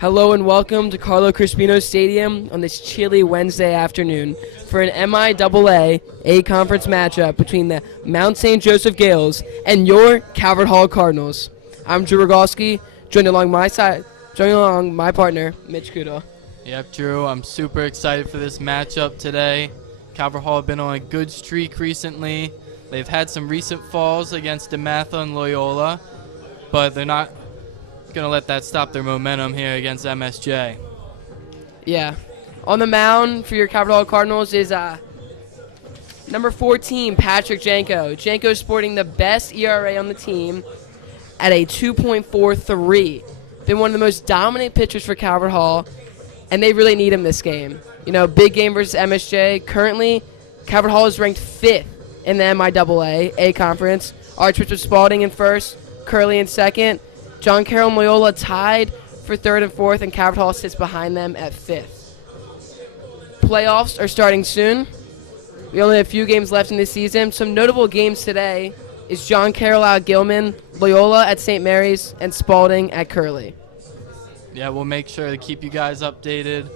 Hello and welcome to Carlo Crispino Stadium on this chilly Wednesday afternoon for an MIAA A-Conference matchup between the Mount St. Joseph Gales and your Calvert Hall Cardinals. I'm Drew Rogowski, joined along my partner, Mitch Kudo. Yep, Drew, I'm super excited for this matchup today. Calvert Hall have been on a good streak recently. They've had some recent falls against DeMatha and Loyola, but they're not going to let that stop their momentum here against MSJ. Yeah. On the mound for your Calvert Hall Cardinals is number 14, Patrick Janko. Janko sporting the best ERA on the team at a 2.43. Been one of the most dominant pitchers for Calvert Hall, and they really need him this game. You know, big game versus MSJ. Currently, Calvert Hall is ranked 5th in the MIAA A-Conference. Archbishop Spalding in first, Curley in second. John Carroll and Loyola tied for 3rd and 4th, and Calvert Hall sits behind them at 5th. Playoffs are starting soon. We only have a few games left in this season. Some notable games today is John Carroll at Gilman, Loyola at St. Mary's, and Spalding at Curley. Yeah, we'll make sure to keep you guys updated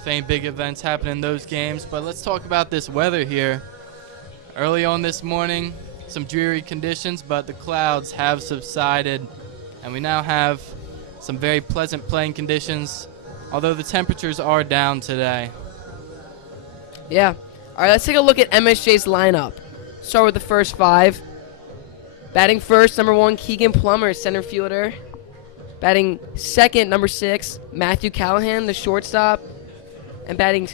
if any big events happen in those games. But let's talk about this weather here. Early on this morning, some dreary conditions, but the clouds have subsided, and we now have some very pleasant playing conditions, although the temperatures are down today. Yeah. All right, let's take a look at MSJ's lineup. Start with the first 5. Batting first, number 1, Keegan Plummer, center fielder. Batting second, number 6, Matthew Callahan, the shortstop. And batting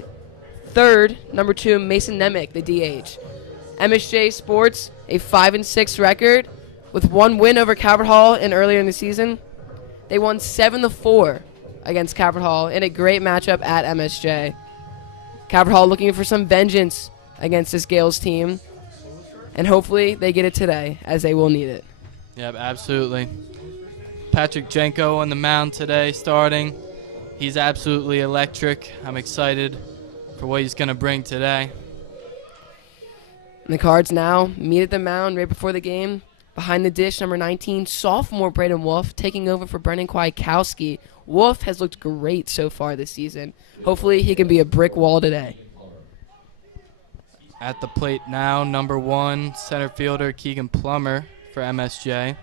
third, number 2, Mason Nemick, the DH. MSJ sports a 5-6 record with 1 win over Calvert Hall earlier in the season. They won 7-4 against Calvert Hall in a great matchup at MSJ. Calvert Hall looking for some vengeance against this Gales team, and hopefully they get it today, as they will need it. Yep, absolutely. Patrick Janko on the mound today starting. He's absolutely electric. I'm excited for what he's going to bring today. And the Cards now meet at the mound right before the game. Behind the dish, number 19, sophomore Braden Wolf, taking over for Brennan Kwiatkowski. Wolf has looked great so far this season. Hopefully he can be a brick wall today. At the plate now, number 1, center fielder Keegan Plummer for MSJ.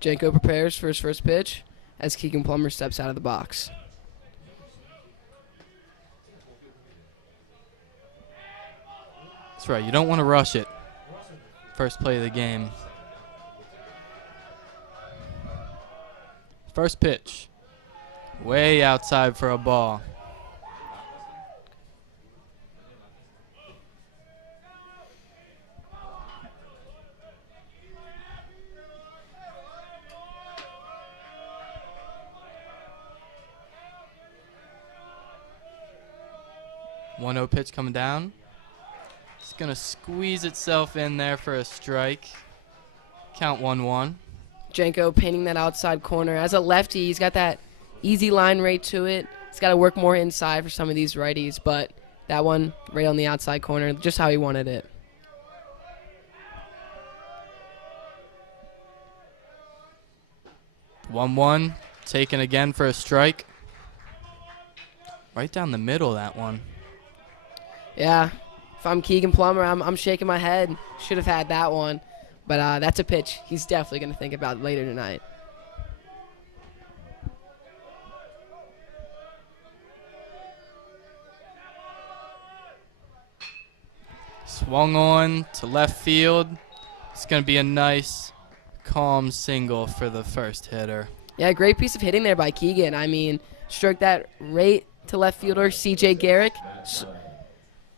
Janko prepares for his first pitch as Keegan Plummer steps out of the box. That's right, you don't want to rush it. First play of the game. First pitch. Way outside for a ball. One 0 pitch coming down. It's going to squeeze itself in there for a strike. Count 1-1. Janko painting that outside corner. As a lefty, he's got that easy line right to it. He's got to work more inside for some of these righties, but that one right on the outside corner, just how he wanted it. One, taken again for a strike. Right down the middle, that one. Yeah, if I'm Keegan Plummer, I'm shaking my head. Should have had that one. But that's a pitch he's definitely going to think about later tonight. Swung on to left field. It's going to be a nice, calm single for the first hitter. Yeah, great piece of hitting there by Keegan. I mean, struck that right to left fielder C.J. Garrick.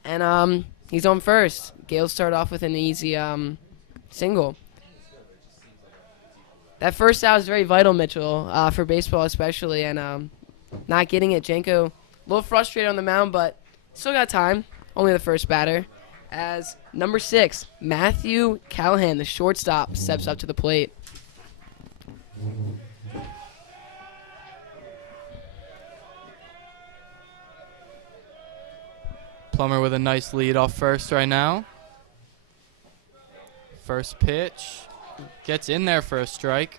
And he's on first. Gales start off with an easy single. That first out is very vital, Mitchell, for baseball especially, and not getting it. Janko a little frustrated on the mound, but still got time. Only the first batter. As number 6, Matthew Callahan, the shortstop, steps up to the plate. Plummer with a nice lead off first right now. First pitch. Gets in there for a strike.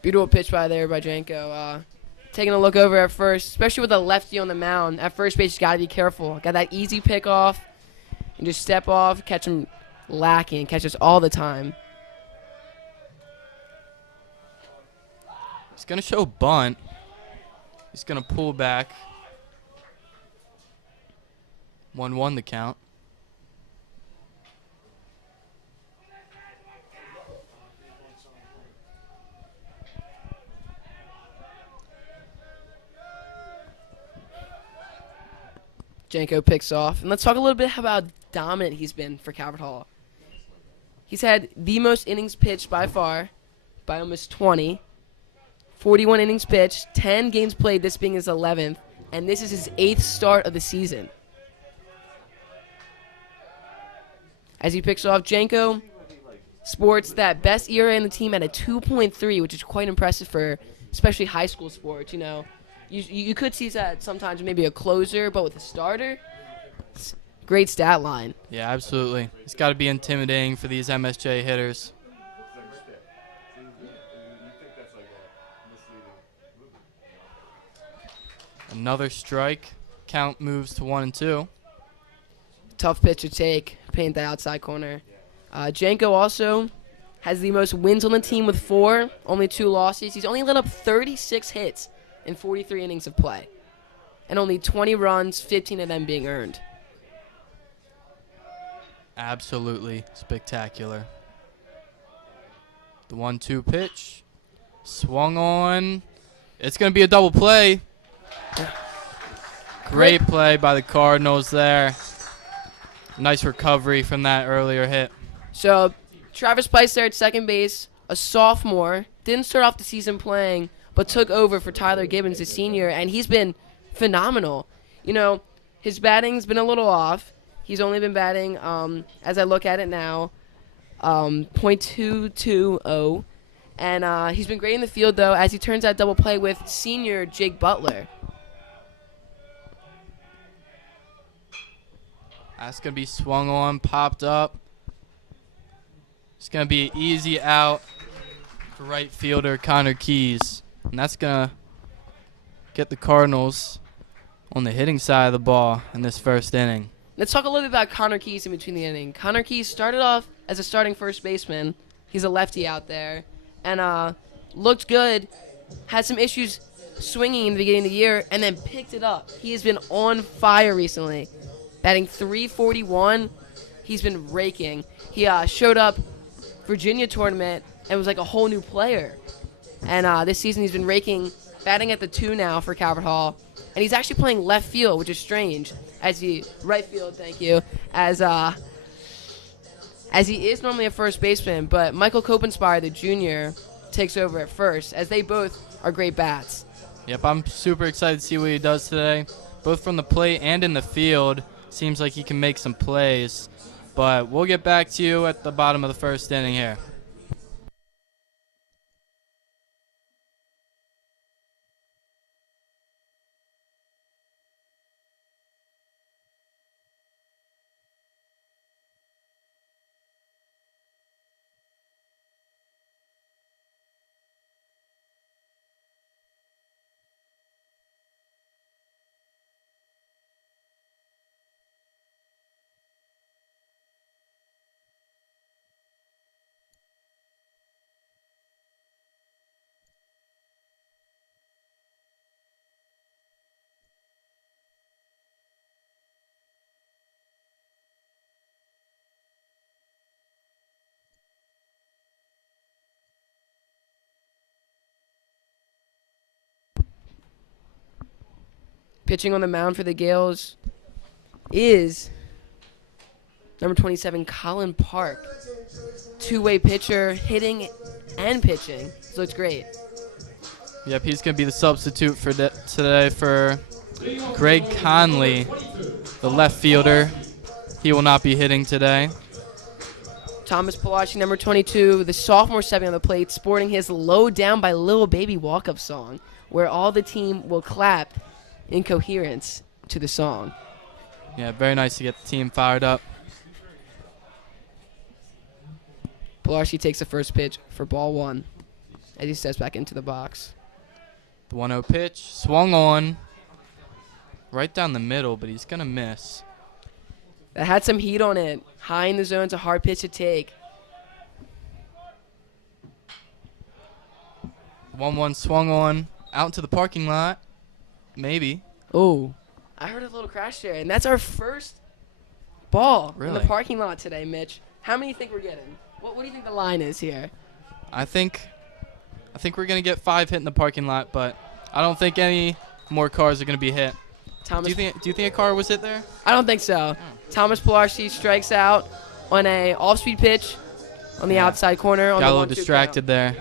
Beautiful pitch by Janko. Taking a look over at first, especially with a lefty on the mound. At first base, you got to be careful. Got that easy pick off. And just step off, catch him lacking. Catches all the time. He's going to show bunt. He's going to pull back. 1-1 the count. Janko picks off. And let's talk a little bit about how dominant he's been for Calvert Hall. He's had the most innings pitched by far, by almost 20. 41 innings pitched, 10 games played, this being his 11th. And this is his 8th start of the season. As he picks off, Janko sports that best ERA in the team at a 2.3, which is quite impressive for especially high school sports, you know. You could see that sometimes maybe a closer, but with a starter, it's great stat line. Yeah, absolutely. It's got to be intimidating for these MSJ hitters. Another strike. Count moves to 1-2. Tough pitch to take, paint the outside corner. Janko also has the most wins on the team with 4, only 2 losses. He's only let up 36 hits in 43 innings of play, and only 20 runs, 15 of them being earned. Absolutely spectacular. The 1-2 pitch. Swung on. It's going to be a double play. Great play by the Cardinals there. Nice recovery from that earlier hit. So, Travis Price there at second base, a sophomore, didn't start off the season playing, but took over for Tyler Gibbons, the senior, and he's been phenomenal. You know, his batting's been a little off. He's only been batting, as I look at it now, .220, and he's been great in the field, though, as he turns out double play with senior Jake Butler. That's going to be swung on, popped up. It's going to be an easy out for right fielder Connor Keys. And that's going to get the Cardinals on the hitting side of the ball in this first inning. Let's talk a little bit about Connor Keys in between the inning. Connor Keys started off as a starting first baseman. He's a lefty out there. And looked good. Had some issues swinging in the beginning of the year. And then picked it up. He has been on fire recently. Batting .341. He's been raking. He showed up Virginia tournament and was like a whole new player. And this season he's been raking, batting at the 2 now for Calvert Hall. And he's actually playing left field, which is strange. Right field, thank you. As he is normally a first baseman, but Michael Kopenspire, the junior, takes over at first, as they both are great bats. Yep, I'm super excited to see what he does today, both from the plate and in the field. Seems like he can make some plays. But we'll get back to you at the bottom of the first inning here. Pitching on the mound for the Gales is number 27, Colin Park. Two-way pitcher, hitting and pitching. So it's great. Yep, he's going to be the substitute for today for Greg Conley, the left fielder. He will not be hitting today. Thomas Palachi, number 22, the sophomore stepping on the plate, sporting his Low Down by Lil Baby walk-up song, where all the team will clap in coherence to the song. Yeah, very nice to get the team fired up. Pilarski takes the first pitch for ball 1 as he steps back into the box. The 1-0 pitch, swung on. Right down the middle, but he's going to miss. That had some heat on it. High in the zone, it's a hard pitch to take. 1-1 swung on. Out into the parking lot. Maybe. Oh, I heard a little crash there, and that's our first ball in the Really? parking lot today, Mitch. How many do you think we're getting? What do you think the line is here? I think we're going to get 5 hit in the parking lot, but I don't think any more cars are going to be hit. Thomas, Do you think a car was hit there? I don't think so. Thomas Pilarski strikes out on a off-speed pitch on the outside corner. On Got the a little 1-2 distracted there.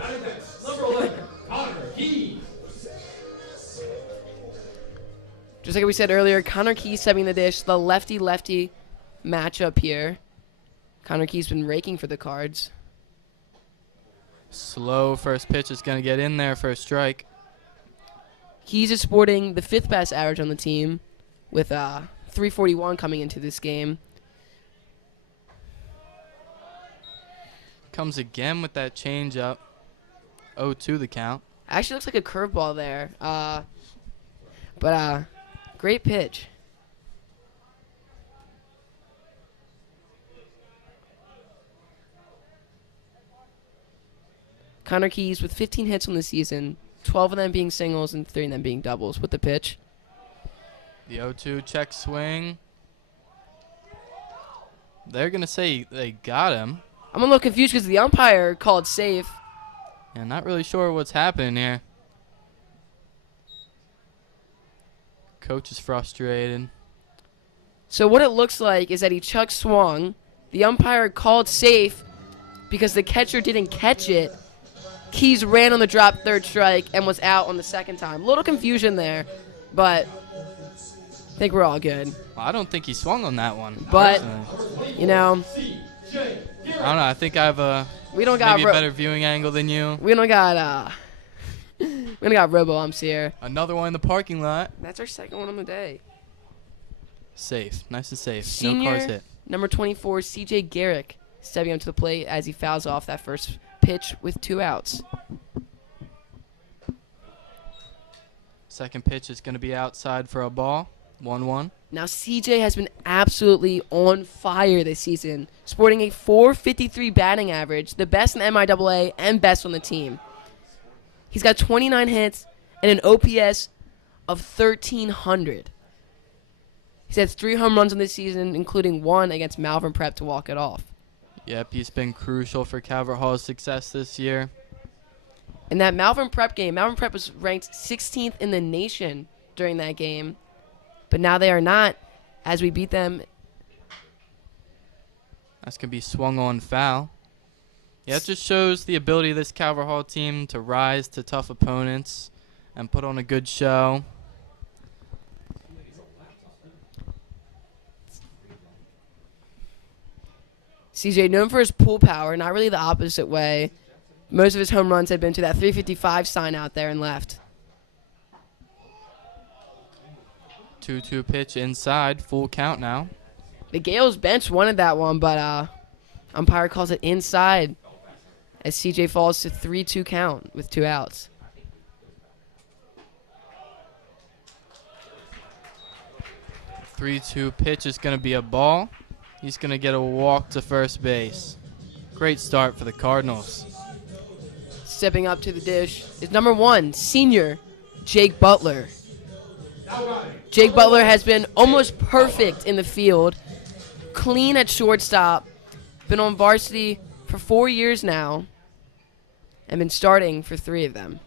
Just like we said earlier, Connor Key stepping the dish. The lefty-lefty matchup here. Connor Key's been raking for the Cards. Slow first pitch is going to get in there for a strike. Keys is sporting the 5th best average on the team with 341 coming into this game. Comes again with that changeup. 0-2 the count. Actually looks like a curveball there. But great pitch. Connor Keys with 15 hits on the season, 12 of them being singles and 3 of them being doubles with the pitch. The 0-2 check swing. They're going to say they got him. I'm a little confused because the umpire called safe. And not really sure what's happening here. Coach is frustrated. So what it looks like is that he chuck swung. The umpire called safe because the catcher didn't catch it. Keys ran on the drop 3rd strike and was out on the 2nd time. Little confusion there, but I think we're all good. Well, I don't think he swung on that one. But, personally. you know, I don't know. I think I have we don't got maybe a better viewing angle than you. we don't got robo umps here. Another one in the parking lot. That's our 2nd one on the day. Safe. Nice and safe. Senior, No cars hit. number 24, C.J. Garrick, stepping up to the plate as he fouls off that first pitch with 2 outs. Second pitch is going to be outside for a ball. 1-1. Now, C.J. has been absolutely on fire this season, sporting a .453 batting average, the best in MIAA and best on the team. He's got 29 hits and an OPS of 1,300. He's had 3 home runs in this season, including 1 against Malvern Prep to walk it off. Yep, he's been crucial for Calvert Hall's success this year. In that Malvern Prep game, Malvern Prep was ranked 16th in the nation during that game, but now they are not, as we beat them. That's going to be swung on foul. Yeah, it just shows the ability of this Calvert Hall team to rise to tough opponents and put on a good show. CJ, known for his pull power, not really the opposite way. Most of his home runs have been to that 355 sign out there and left. 2-2 pitch inside, full count now. The Gales bench wanted that one, but umpire calls it inside as CJ falls to 3-2 count with 2 outs. Three-two pitch is going to be a ball. He's going to get a walk to first base. Great start for the Cardinals. Stepping up to the dish is number 1, senior Jake Butler. Jake Butler has been almost perfect in the field, clean at shortstop, been on varsity for 4 years now, and been starting for 3 of them.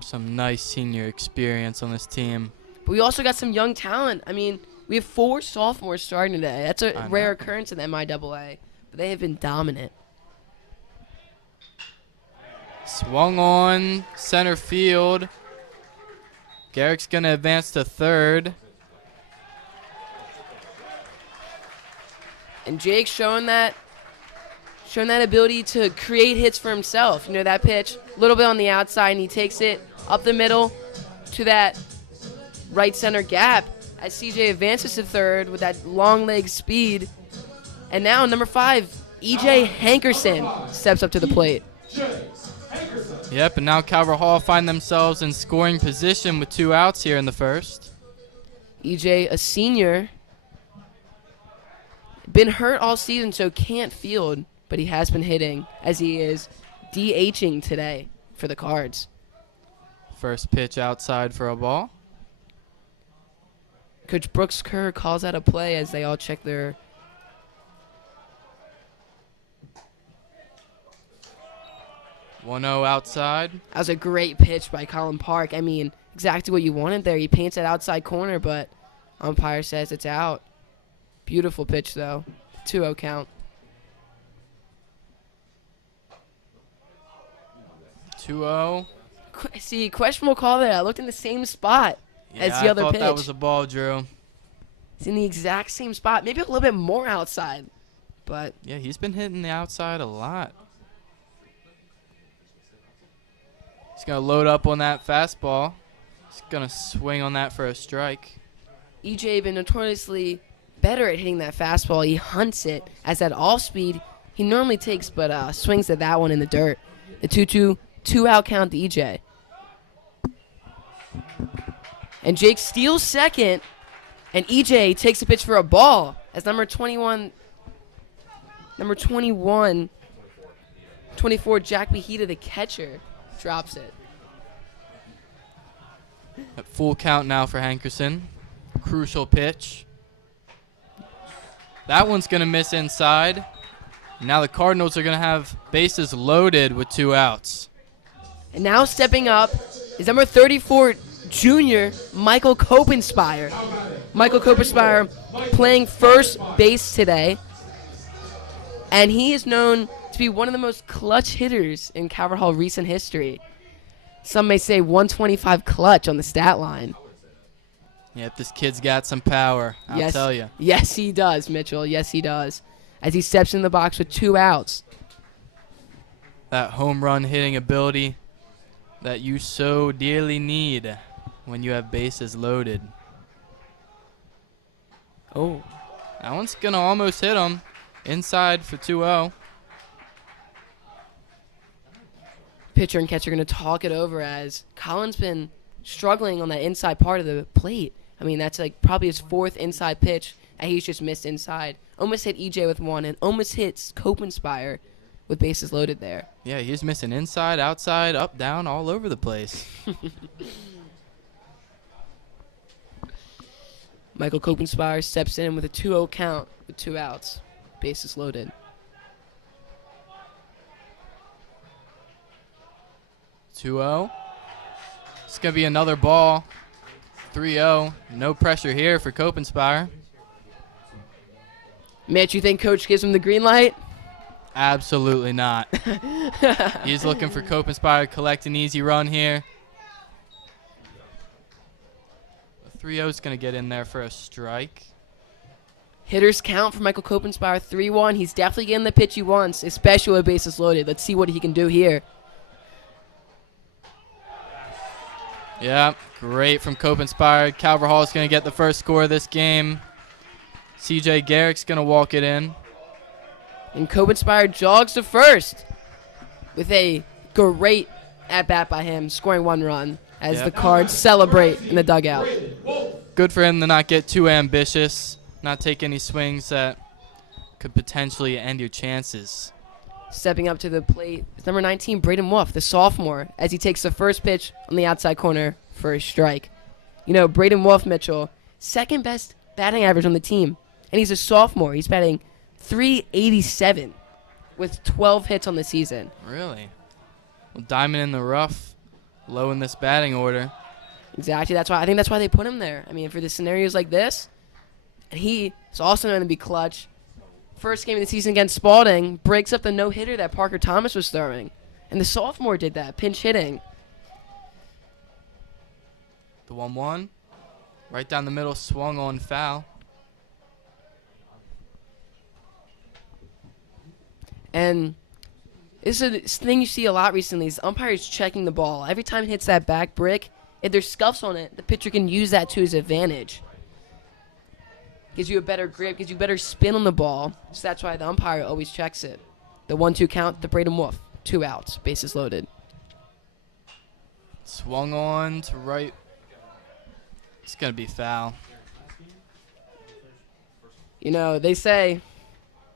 Some nice senior experience on this team. But we also got some young talent. I mean, we have 4 sophomores starting today. That's a rare occurrence in the MIAA, but they have been dominant. Swung on center field. Garrick's going to advance to third. And Jake's showing that ability to create hits for himself. You know, that pitch, a little bit on the outside, and he takes it up the middle to that right center gap as CJ advances to third with that long leg speed. And now number 5, EJ Hankerson steps up to the plate. Yep, and now Calvert Hall find themselves in scoring position with 2 outs here in the first. EJ, a senior, been hurt all season, so can't field, but he has been hitting as he is DHing today for the Cards. First pitch outside for a ball. Coach Brooks Kerr calls out a play as they all check their... 1-0 outside. That was a great pitch by Colin Park. I mean, exactly what you wanted there. He paints that outside corner, but umpire says it's out. Beautiful pitch, though. 2-0 count. 2-0. See, questionable call there. I looked in the same spot as the other I thought pitch. that was a ball, Drew. It's in the exact same spot. Maybe a little bit more outside, but... Yeah, he's been hitting the outside a lot. He's going to load up on that fastball. He's going to swing on that for a strike. EJ been notoriously better at hitting that fastball. He hunts it as that off speed he normally takes, but swings at that one in the dirt. The 2-2, 2-out count to EJ. And Jake steals second, and EJ takes a pitch for a ball as number 24, Jack Behita, the catcher, drops it. At full count now for Hankerson. Crucial pitch. That one's going to miss inside. Now the Cardinals are going to have bases loaded with 2 outs. And now stepping up is number 34, junior Michael Kopenspire. Michael Kopenspire playing first base today. And he is known to be one of the most clutch hitters in Calvert Hall recent history. Some may say 125 clutch on the stat line. Yep, this kid's got some power, I'll tell you. Yes, he does, Mitchell. Yes, he does. As he steps in the box with 2 outs. That home run hitting ability that you so dearly need when you have bases loaded. Oh. That one's going to almost hit him. Inside for 2-0. Pitcher and catcher going to talk it over as Colin's been struggling on that inside part of the plate. I mean, that's like probably his 4th inside pitch, and he's just missed inside. Almost hit EJ with 1, and almost hits Kopenspire with bases loaded there. Yeah, he's missing inside, outside, up, down, all over the place. Michael Kopenspire steps in with a 2-0 count with 2 outs. Bases loaded. 2-0. It's going to be another ball. 3-0. No pressure here for Kopenspire. Mitch, you think Coach gives him the green light? Absolutely not. He's looking for Kopenspire to collect an easy run here. 3-0 is going to get in there for a strike. Hitters count for Michael Kopenspire, 3-1. He's definitely getting the pitch he wants, especially with bases loaded. Let's see what he can do here. Yeah, great from Kopenspire. Calvert Hall is going to get the first score of this game. CJ Garrick's going to walk it in. And Kopenspire jogs to first with a great at-bat by him, scoring 1 run as the Cards celebrate in the dugout. Good for him to not get too ambitious, not take any swings that could potentially end your chances. Stepping up to the plate is number 19, Braden Wolf, the sophomore, as he takes the first pitch on the outside corner for a strike. You know, Braden Wolf, Mitchell, second best batting average on the team, and he's a sophomore. He's batting .387 with 12 hits on the season. Really? Well, diamond in the rough, low in this batting order. Exactly. I think that's why they put him there. I mean, for the scenarios like this, and he is also going to be clutch. First game of the season against Spalding, breaks up the no-hitter that Parker Thomas was throwing. And the sophomore did that, pinch hitting. The 1-1, right down the middle, swung on foul. And this is a thing you see a lot recently is umpires checking the ball. Every time it hits that back brick, if there's scuffs on it, the pitcher can use that to his advantage. Gives you a better grip, gives you better spin on the ball. So that's why the umpire always checks it. The 1-2 count, the Braden Wolf. 2 outs, bases loaded. Swung on to right. It's going to be foul. You know, they say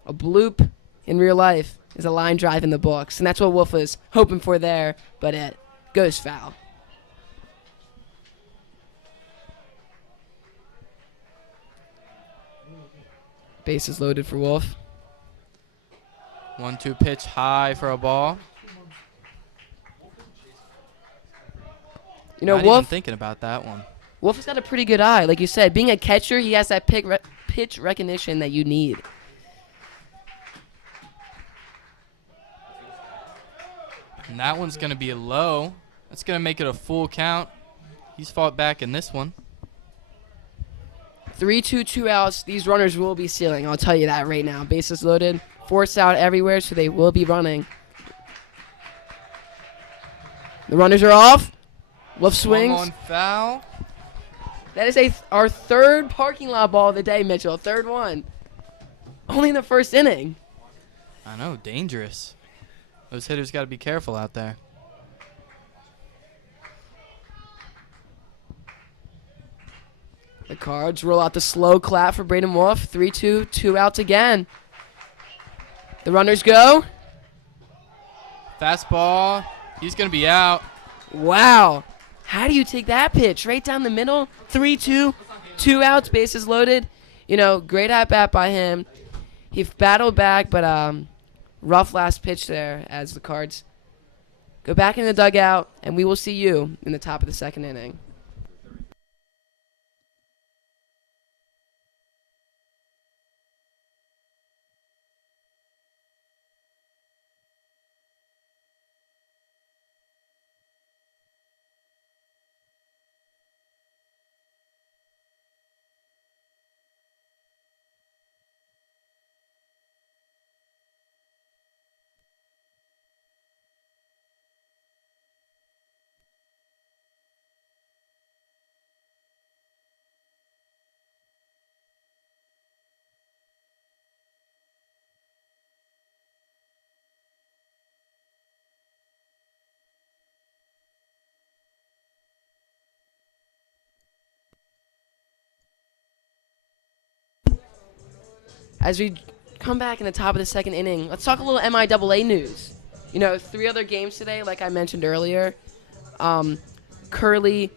a bloop in real life is a line drive in the books. And that's what Wolf was hoping for there, but it goes foul. Bases loaded for Wolf. 1-2 pitch high for a ball. You know, Not Wolf, even thinking about that one. Wolf has got a pretty good eye. Like you said, being a catcher, he has that pitch recognition that you need. And that one's going to be low. That's going to make it a full count. He's fought back in this one. 3-2, 2 outs. These runners will be stealing. I'll tell you that right now. Bases loaded. Force out everywhere, so they will be running. The runners are off. Wolf swings. Swung on foul. That is our third parking lot ball of the day, Mitchell. Third one. Only in the first inning. I know, dangerous. Those hitters got to be careful out there. The Cards roll out the slow clap for Braden Wolf. 3-2, 2 outs again. The runners go. Fastball. He's going to be out. Wow. How do you take that pitch? Right down the middle. 3-2, 2 outs, bases loaded. You know, great at-bat by him. He battled back, but rough last pitch there as the Cards go back in the dugout, and we will see you in the top of the second inning. As we come back in the top of the second inning, let's talk a little MIAA news. You know, 3 other games today, like I mentioned earlier. Curly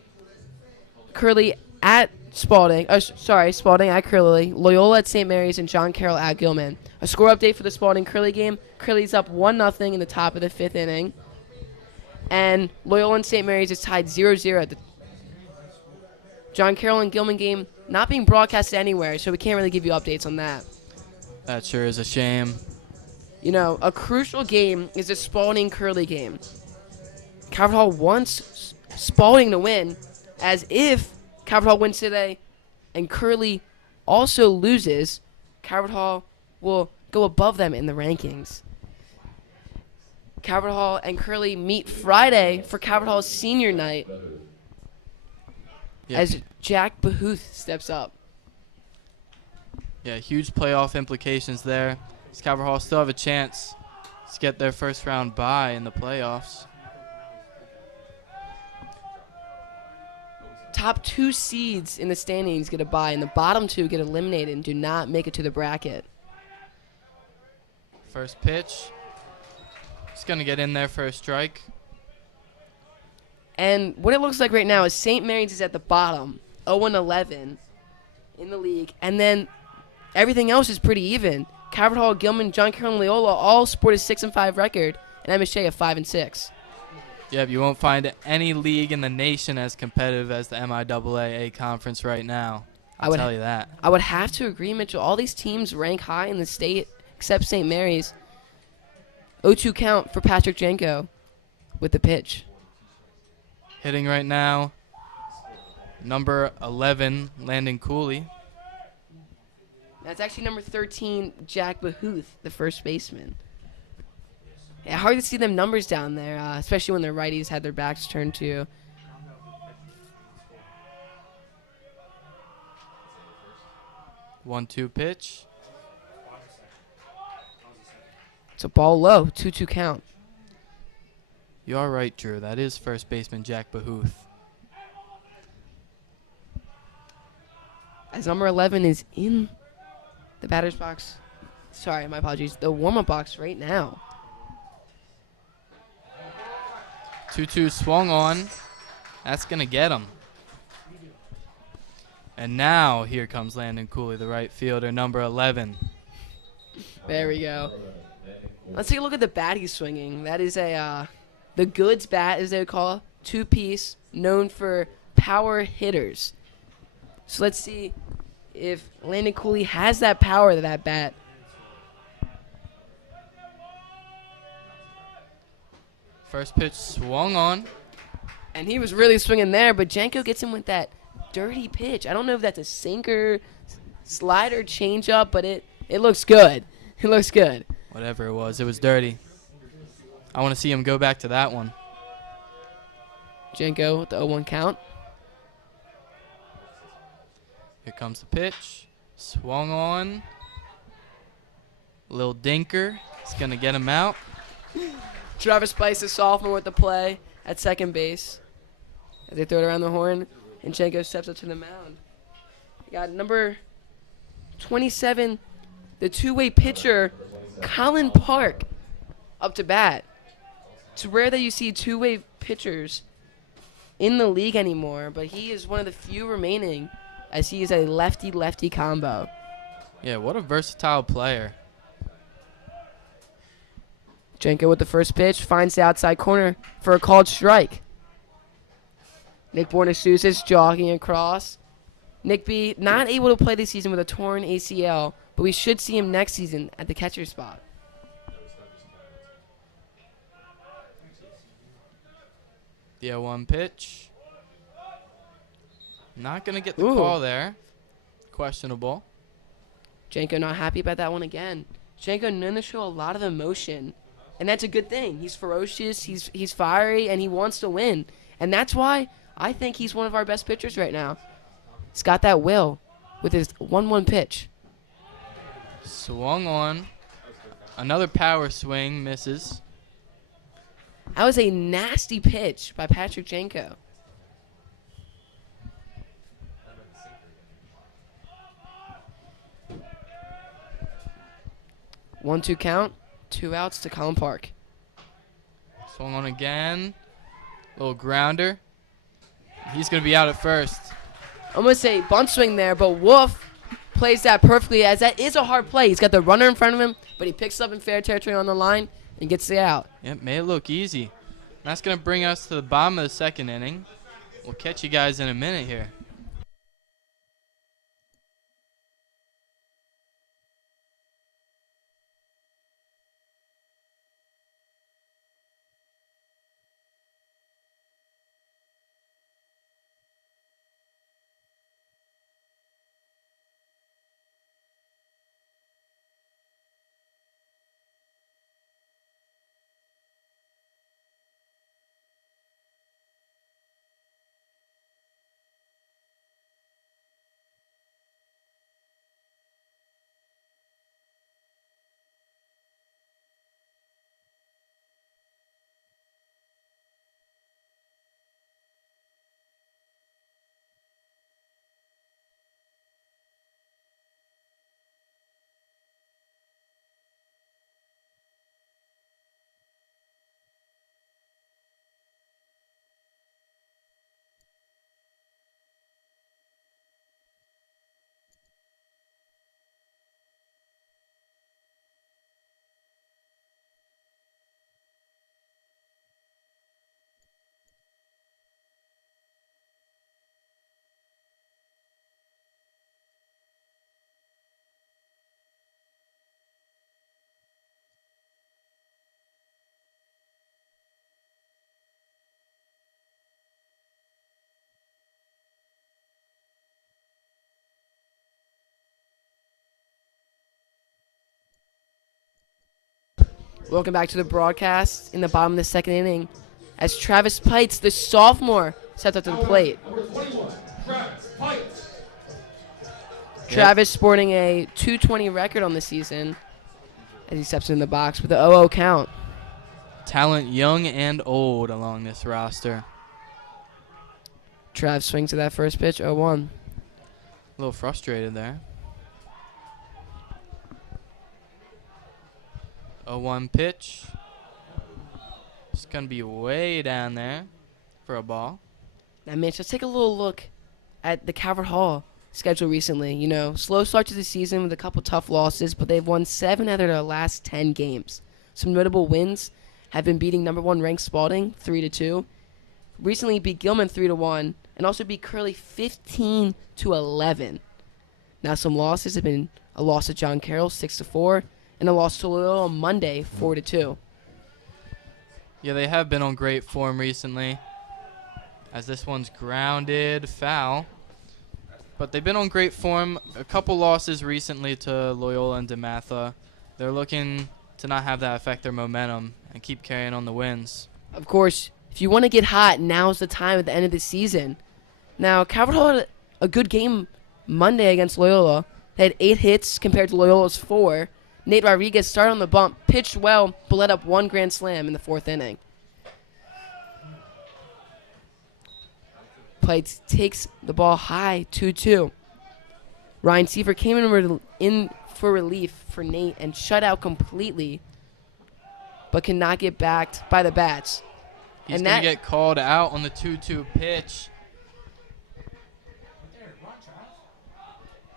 at Spalding. Spalding at Curly. Loyola at St. Mary's and John Carroll at Gilman. A score update for the Spalding-Curly game. Curly's up 1-0 in the top of the 5th inning. And Loyola and St. Mary's is tied 0-0 at the John Carroll and Gilman game not being broadcasted anywhere, so we can't really give you updates on that. That sure is a shame. You know, a crucial game is the Spalding-Curly game. Calvert Hall wants Spalding to win, as if Calvert Hall wins today and Curly also loses, Calvert Hall will go above them in the rankings. Calvert Hall and Curly meet Friday for Calvert Hall's senior night as Jack Behuth steps up. Yeah, huge playoff implications there. Does Calvert Hall still have a chance to get their first round bye in the playoffs? Top 2 seeds in the standings get a bye, and the bottom 2 get eliminated and do not make it to the bracket. First pitch. He's going to get in there for a strike. And what it looks like right now is St. Mary's is at the bottom, 0-11 in the league. And then everything else is pretty even. Calvert Hall, Gilman, John Carroll, and Loyola all sport a 6-5 record, and MSJ a 5-6. Yeah, but you won't find any league in the nation as competitive as the MIAA conference right now. I'll tell you that. I would have to agree, Mitchell. All these teams rank high in the state except St. Mary's. 0-2 count for Patrick Janko with the pitch. Hitting right now, number 11, Landon Cooley. That's actually number 13, Jack Behuth, the first baseman. Yeah, hard to see them numbers down there, especially when their righties had their backs turned to 1-2 pitch. It's a ball low. 2-2 count. You are right, Drew. That is first baseman Jack Behuth. As number 11 is in the batter's box. Sorry, my apologies. The warm-up box right now. 2-2 swung on. That's going to get him. And now here comes Landon Cooley, the right fielder, number 11. There we go. Let's take a look at the bat he's swinging. That is the goods bat, as they would call it. 2-piece, known for power hitters. So let's see if Landon Cooley has that power to that bat. First pitch swung on. And he was really swinging there, but Janko gets him with that dirty pitch. I don't know if that's a sinker, slider, changeup, but it looks good. It looks good. Whatever it was dirty. I want to see him go back to that one. Janko with the 0-1 count. Here comes the pitch. Swung on. Little dinker. It's going to get him out. Travis Spice, the sophomore, with the play at second base. As they throw it around the horn, and Janko steps up to the mound. You got number 27, the two-way pitcher, Colin Park, up to bat. It's rare that you see two-way pitchers in the league anymore, but he is one of the few remaining, as he is a lefty-lefty combo. Yeah, what a versatile player. Janko with the first pitch finds the outside corner for a called strike. Nick Bornasusis jogging across. Nick B not able to play this season with a torn ACL, but we should see him next season at the catcher spot. The 0-1 pitch. Not going to get the call there. Questionable. Janko not happy about that one again. Janko known to show a lot of emotion, and that's a good thing. He's ferocious, he's fiery, and he wants to win. And that's why I think he's one of our best pitchers right now. He's got that will with his 1-1 pitch. Swung on. Another power swing, misses. That was a nasty pitch by Patrick Janko. One-two count, 2 outs to Colin Park. Swung on again. Little grounder. He's going to be out at first. Almost a bunt swing there, but Wolf plays that perfectly, as that is a hard play. He's got the runner in front of him, but he picks up in fair territory on the line and gets the out. It may look easy. That's going to bring us to the bottom of the second inning. We'll catch you guys in a minute here. Welcome back to the broadcast in the bottom of the second inning, as Travis Pites, the sophomore, steps up to the plate. Travis sporting a 220 record on the season as he steps in the box with the 0-0 count. Talent young and old along this roster. Trav swings to that first pitch, 0-1. A little frustrated there. 0-1 pitch. It's going to be way down there for a ball. Now, Mitch, let's take a little look at the Calvert Hall schedule recently. You know, slow start to the season with a couple tough losses, but they've won 7 out of their last 10 games. Some notable wins have been beating number 1 ranked Spalding 3-2. Recently beat Gilman 3-1, and also beat Curley 15-11. Now some losses have been a loss to John Carroll 6-4, and a loss to Loyola on Monday 4-2. Yeah, they have been on great form recently, as this one's grounded foul. But they've been on great form. A couple losses recently to Loyola and DeMatha. They're looking to not have that affect their momentum and keep carrying on the wins. Of course, if you want to get hot, now's the time at the end of the season. Now, Calvert Hall had a good game Monday against Loyola. They had 8 hits compared to Loyola's 4. Nate Rodriguez started on the bump, pitched well, but let up 1 grand slam in the 4th inning. Plates takes the ball high, 2-2. Ryan Seifer came in for relief for Nate and shut out completely, but cannot get backed by the bats. He's going to get called out on the 2-2 pitch.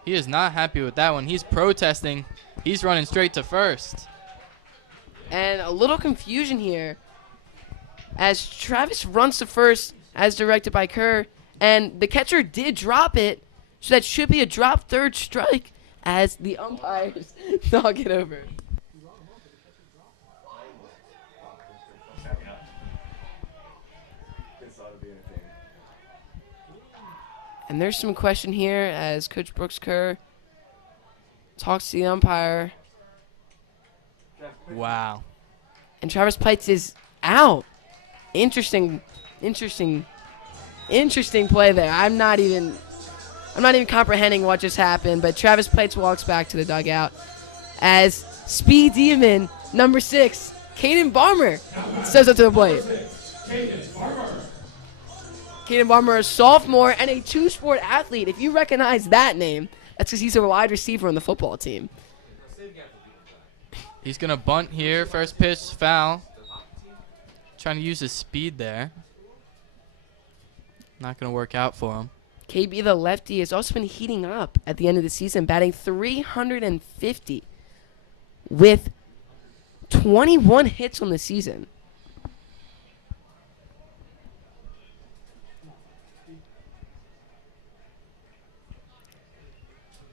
He is not happy with that one. He's protesting. He's running straight to first. And a little confusion here as Travis runs to first as directed by Kerr, and the catcher did drop it, so that should be a drop third strike as the umpires knock it over. And there's some question here as Coach Brooks Kerr talks to the umpire. Wow. And Travis Pites is out. Interesting play there. I'm not even comprehending what just happened, but Travis Pites walks back to the dugout as Speed Demon number 6, Caden Barmer, steps up to the plate. Caden Barmer, a sophomore and a 2-sport athlete. If you recognize that name, that's because he's a wide receiver on the football team. He's going to bunt here. First pitch, foul. Trying to use his speed there. Not going to work out for him. KB, the lefty, has also been heating up at the end of the season, batting .350 with 21 hits on the season.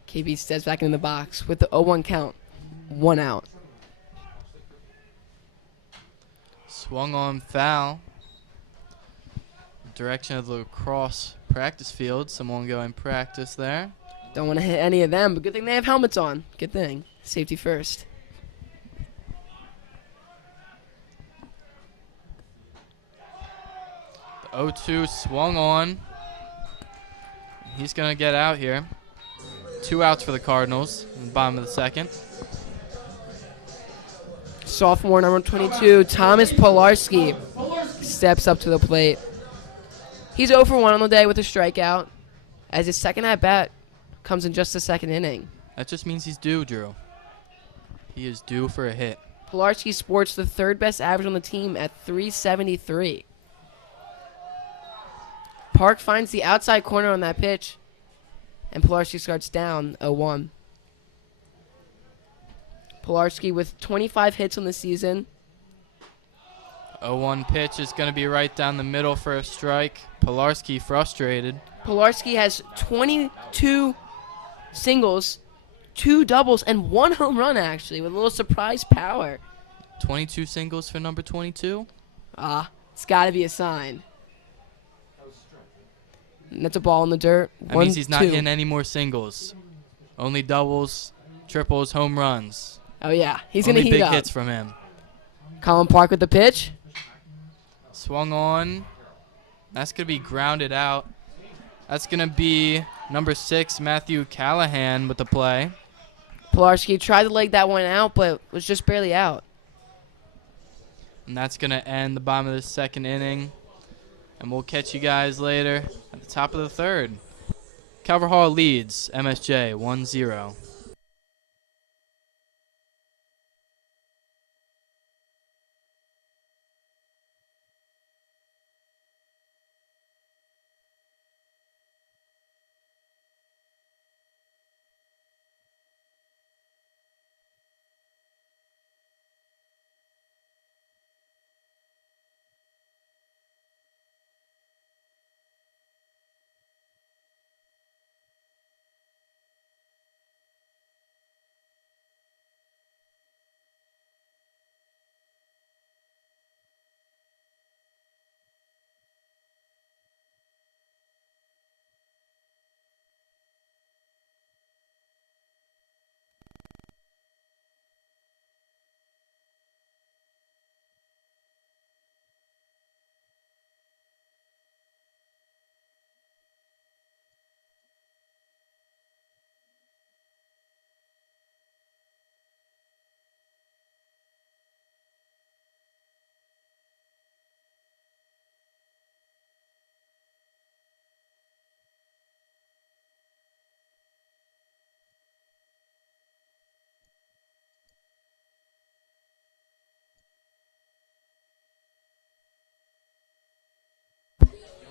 KB steps back in the box with the 0-1 count, 1 out. Swung on foul. Direction of the lacrosse practice field. Someone going practice there. Don't want to hit any of them, but good thing they have helmets on. Good thing. Safety first. The 0-2 swung on. He's going to get out here. 2 outs for the Cardinals in the bottom of the second. Sophomore number 22, Thomas Polarski, steps up to the plate. He's 0 for 1 on the day with a strikeout, as his second at-bat comes in just the 2nd inning. That just means he's due, Drew. He is due for a hit. Polarski sports the 3rd best average on the team at .373. Park finds the outside corner on that pitch, and Polarski starts down 0-1. Polarski with 25 hits on the season. 0-1 pitch is going to be right down the middle for a strike. Polarski frustrated. Polarski has 22 singles, 2 doubles, and 1 home run, actually, with a little surprise power. 22 singles for number 22? It's got to be a sign. And that's a ball in the dirt. That means he's not hitting any more singles. Only doubles, triples, home runs. Oh, yeah. He's going to heat Only up. big hits from him. Colin Park with the pitch. Swung on. That's going to be grounded out. That's going to be Number 6, Matthew Callahan with the play. Pilarski tried to leg that one out, but was just barely out. And that's going to end the bottom of the second inning. And we'll catch you guys later at the top of the third. Calvert Hall leads MSJ 1-0.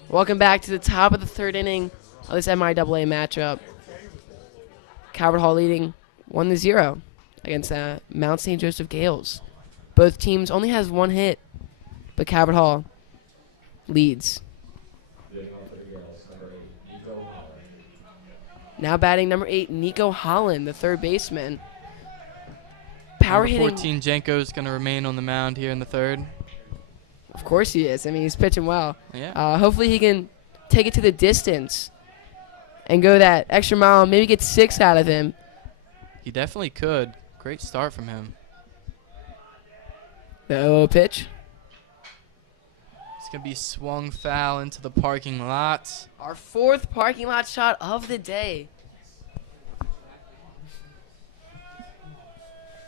Welcome back to the top of the third inning of this MIAA matchup. Calvert Hall leading 1-0 against Mount St. Joseph Gales. Both teams only has one hit, but Calvert Hall leads. Now batting number 8, Nico Holland, the third baseman. Power Number hitting. 14, Janko is going to remain on the mound here in the third. Of course he is. I mean, he's pitching well. Yeah. Hopefully he can take it to the distance and go that extra mile, maybe get 6 out of him. He definitely could. Great start from him. The 0-0 pitch. It's going to be swung foul into the parking lot. Our 4th parking lot shot of the day.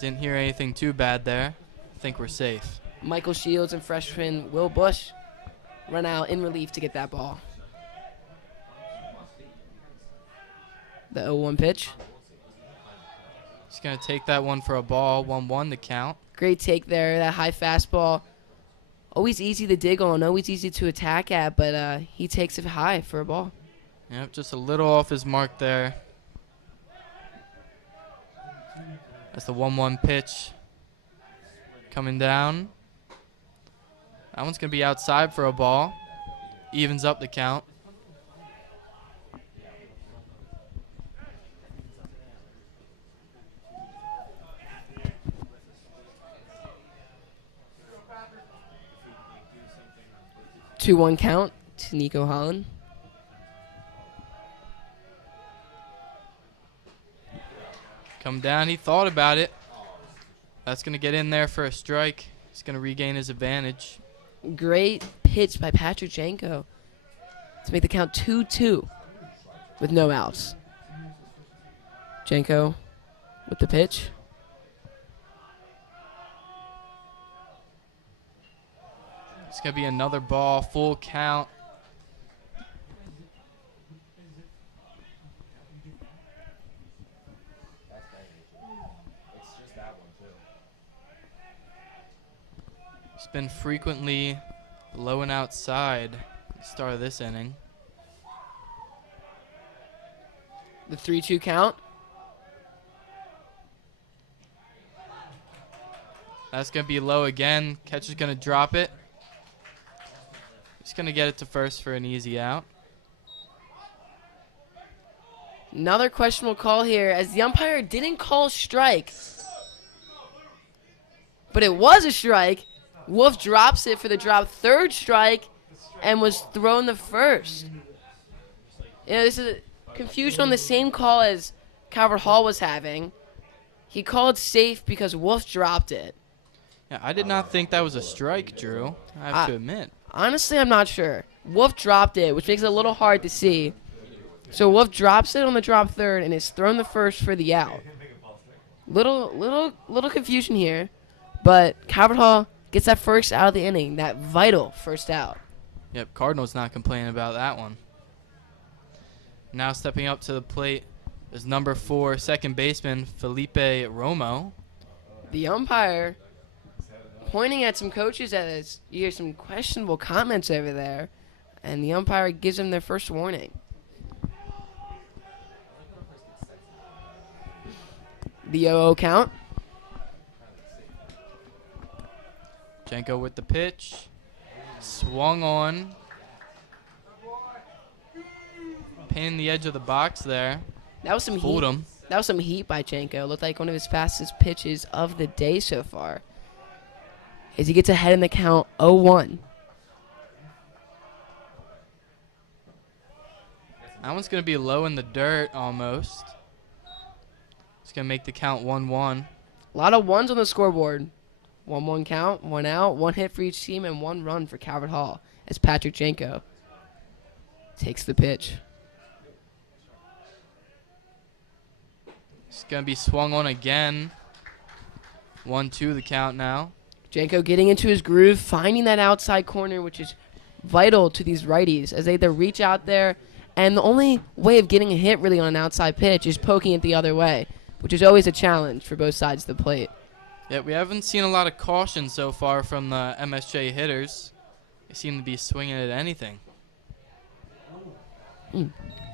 Didn't hear anything too bad there. I think we're safe. Michael Shields and freshman Will Bush run out in relief to get that ball. The 0-1 pitch. He's going to take that one for a ball. 1-1 to count. Great take there. That high fastball. Always easy to dig on. Always easy to attack at. But he takes it high for a ball. Yep, just a little off his mark there. That's the 1-1 pitch. Coming down. That one's going to be outside for a ball. Evens up the count. Two 2-1 count to Nico Holland. Come down. He thought about it. That's going to get in there for a strike. He's going to regain his advantage. Great pitch by Patrick Janko to make the count 2-2 with no outs. Janko with the pitch. It's going to be another ball, full count. It's been frequently low and outside at the start of this inning. The 3-2 count. That's going to be low again. Catcher's going to drop it. He's going to get it to first for an easy out. Another questionable call here as the umpire didn't call strike. But it was a strike. Wolf drops it for the drop third strike and was thrown the first. You know, this is confusion on the same call as Calvert Hall was having. He called safe because Wolf dropped it. Yeah, I did not think that was a strike, Drew. I have to admit. Honestly, I'm not sure. Wolf dropped it, which makes it a little hard to see. So Wolf drops it on the drop third and is thrown the first for the out. Little confusion here, but Calvert Hall gets that first out of the inning, that vital first out. Yep, Cardinals not complaining about that one. Now stepping up to the plate is number 4, second baseman Felipe Romo. The umpire pointing at some coaches as you hear some questionable comments over there, and the umpire gives them their first warning. The 0-0 count. Jenko with the pitch. Swung on. Pinning the edge of the box there. That was some Fooled heat. him. That was some heat by Jenko. Looked like one of his fastest pitches of the day so far. As he gets ahead in the count 0-1. That one's going to be low in the dirt almost. It's going to make the count 1-1. A lot of ones on the scoreboard. 1-1 count, 1 out, 1 hit for each team, and 1 run for Calvert Hall as Patrick Jenko takes the pitch. It's going to be swung on again. 1-2 the count now. Jenko getting into his groove, finding that outside corner, which is vital to these righties as they either reach out there, and the only way of getting a hit really on an outside pitch is poking it the other way, which is always a challenge for both sides of the plate. Yeah, we haven't seen a lot of caution so far from the MSJ hitters. They seem to be swinging at anything.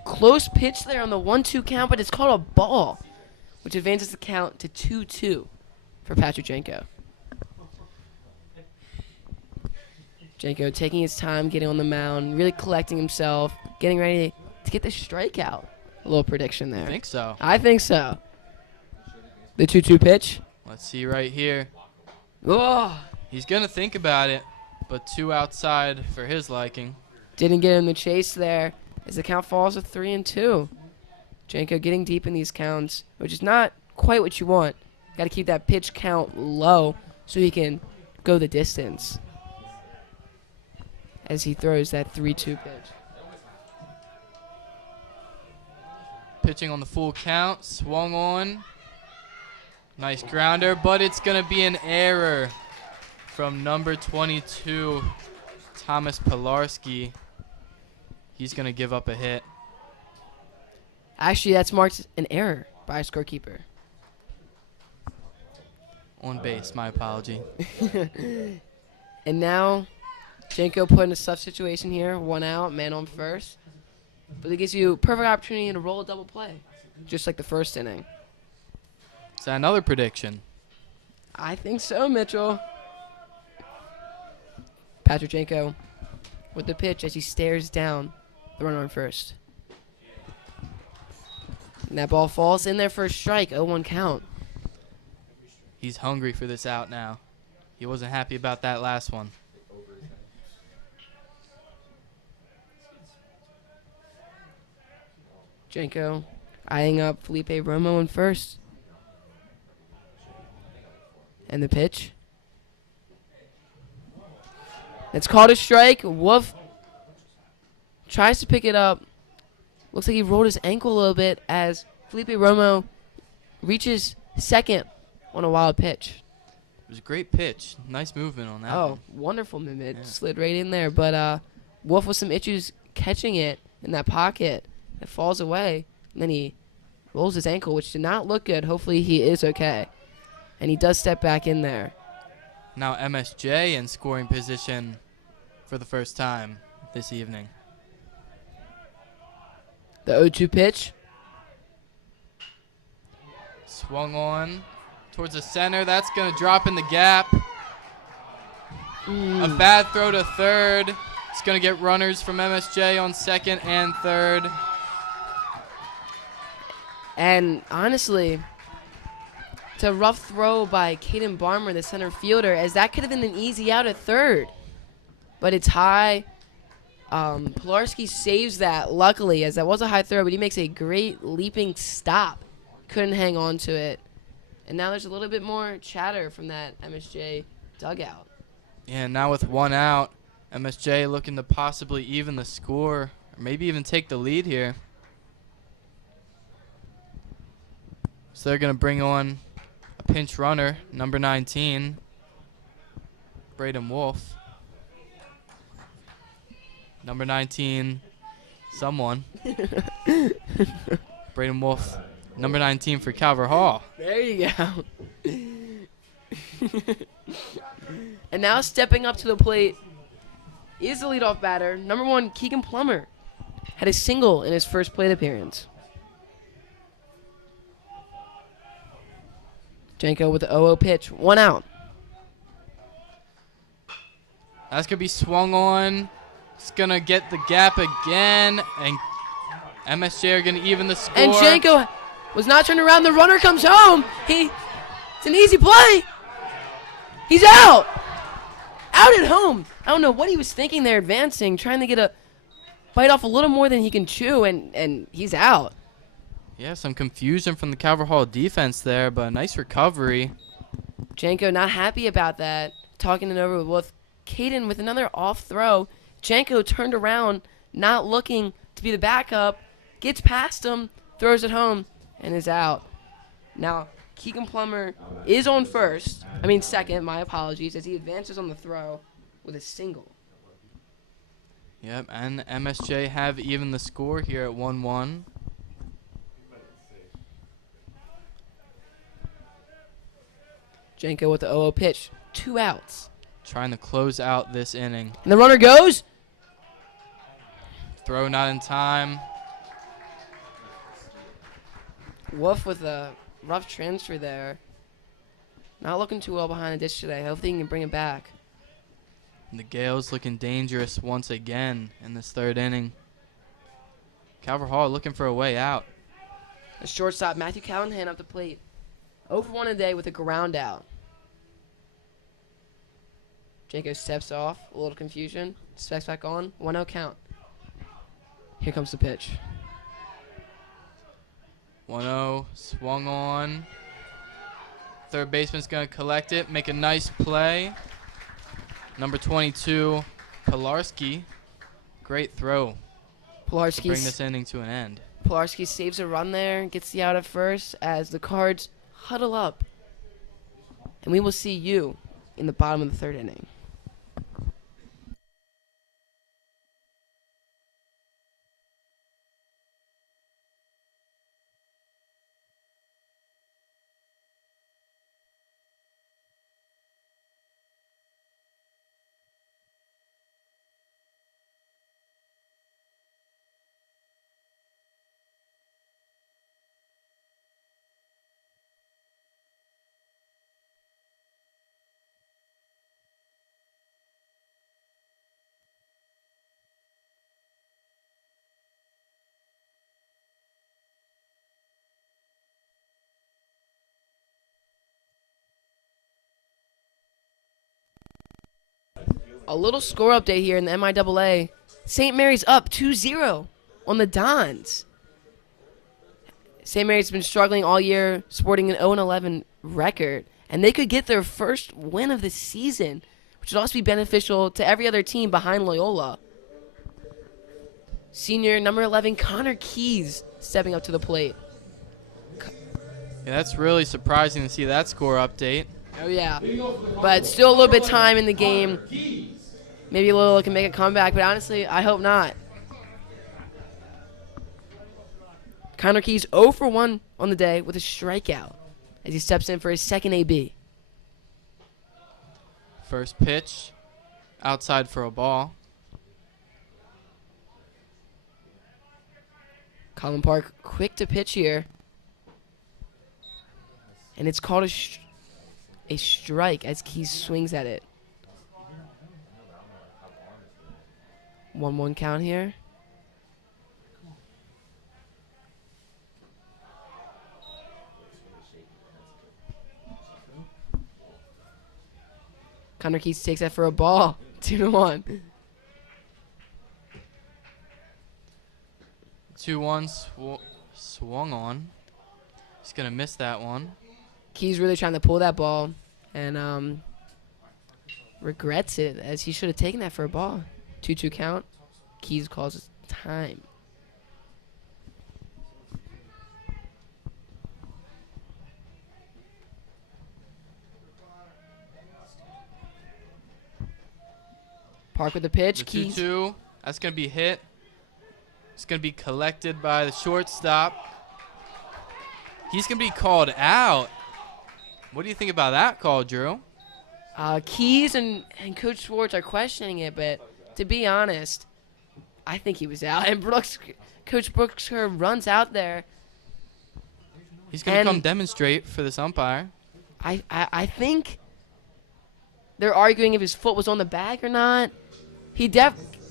Close pitch there on the 1-2 count, but it's called a ball, which advances the count to 2-2 for Patrick Jenko. Jenko taking his time, getting on the mound, really collecting himself, getting ready to get the strikeout. A little prediction there. I think so. I think so. The 2-2 pitch. Let's see right here. Oh, He's going to think about it, but 2 outside for his liking. didn't get in the chase there as the count falls to 3-2. Jenko getting deep in these counts, which is not quite what you want. Got to keep that pitch count low so he can go the distance as he throws that 3-2 pitch. Pitching on the full count, swung on. Nice grounder, but it's going to be an error from number 22, Thomas Pilarski. He's going to give up a hit. Actually, that's marked an error by a scorekeeper. On base, my apology. And now, Jenko put in a tough situation here. 1 out, man on first. But it gives you perfect opportunity to roll a double play, just like the first inning. Is that another prediction? I think so, Mitchell. Patrick Jenko with the pitch as he stares down the runner on first. And that ball falls in there for a strike, 0-1 count. He's hungry for this out now. He wasn't happy about that last one. Jenko eyeing up Felipe Romo in first. And the pitch. It's called a strike. Wolf tries to pick it up. Looks like he rolled his ankle a little bit as Felipe Romo reaches second on a wild pitch. It was a great pitch. Nice movement on that Oh, one. wonderful movement. Yeah. Slid right in there. But Wolf with some issues catching it in that pocket. It falls away. And then he rolls his ankle, which did not look good. Hopefully he is okay. And he does step back in there. Now MSJ in scoring position for the first time this evening. The 0-2 pitch. Swung on towards the center. That's going to drop in the gap. A bad throw to third. It's going to get runners from MSJ on second and third. And honestly, it's a rough throw by Caden Barmer, the center fielder, as that could have been an easy out at third. But it's high. Pilarski saves that, luckily, as that was a high throw, but he makes a great leaping stop. Couldn't hang on to it. And now there's a little bit more chatter from that MSJ dugout. Yeah, now with 1 out, MSJ looking to possibly even the score, or maybe even take the lead here. So they're going to bring on a pinch runner, number 19, Braden Wolf. Number 19, someone. Braden Wolf, number 19 for Calvert Hall. There you go. And now stepping up to the plate is the leadoff batter, number 1, Keegan Plummer. Had a single in his first plate appearance. Janko with the 0-0 pitch. 1 out. That's going to be swung on. It's going to get the gap again. And MSJ are going to even the score. And Janko was not turned around. The runner comes home. It's an easy play. He's out. Out at home. I don't know what he was thinking there advancing, trying to get a bite off a little more than he can chew, and he's out. Yeah, some confusion from the Calvert Hall defense there, but a nice recovery. Janko not happy about that. Talking it over with Caden with another off throw. Janko turned around, not looking to be the backup, gets past him, throws it home, and is out. Now, Keegan Plummer is on second, my apologies, as he advances on the throw with a single. Yep, and MSJ have even the score here at 1-1. Janko with the 0-0 pitch. 2 outs. Trying to close out this inning. And the runner goes. Throw not in time. Wolf with a rough transfer there. Not looking too well behind the dish today. Hopefully he can bring it back. And the Gales looking dangerous once again in this third inning. Calvert Hall looking for a way out. The shortstop, Matthew Callahan, up the plate. 0 for 1 today with a ground out. Janko steps off. A little confusion. Steps back on. 1-0 count. Here comes the pitch. 1-0, swung on. Third baseman's going to collect it, make a nice play. Number 22, Pilarski. Great throw. Pilarski Bring this inning to an end. Pilarski saves a run there, gets the out at first as the Cards huddle up. And we will see you in the bottom of the third inning. A little score update here in the MIAA. St. Mary's up 2-0 on the Dons. St. Mary's been struggling all year, sporting an 0-11 record, and they could get their first win of the season, which would also be beneficial to every other team behind Loyola. Senior number 11, Connor Keys, stepping up to the plate. Yeah, that's really surprising to see that score update. Oh, yeah. But still a little bit of time in the game. Maybe Loyola can make a comeback, but honestly, I hope not. Connor Keys 0 for 1 on the day with a strikeout as he steps in for his second AB. First pitch, outside for a ball. Colin Park quick to pitch here. And it's called a strike as Keys swings at it. 1-1 count here. Connor Keys takes that for a ball. 2-1. 2-1 swung on. He's going to miss that one. Keys really trying to pull that ball and regrets it as he should have taken that for a ball. 2-2 count. Keys calls it time. Park with the pitch. The Keys. 2-2. That's going to be hit. It's going to be collected by the shortstop. He's going to be called out. What do you think about that call, Drew? Keys and Coach Schwartz are questioning it, but to be honest, I think he was out. And Coach Brooks runs out there. He's going to come demonstrate for this umpire. I think they're arguing if his foot was on the bag or not.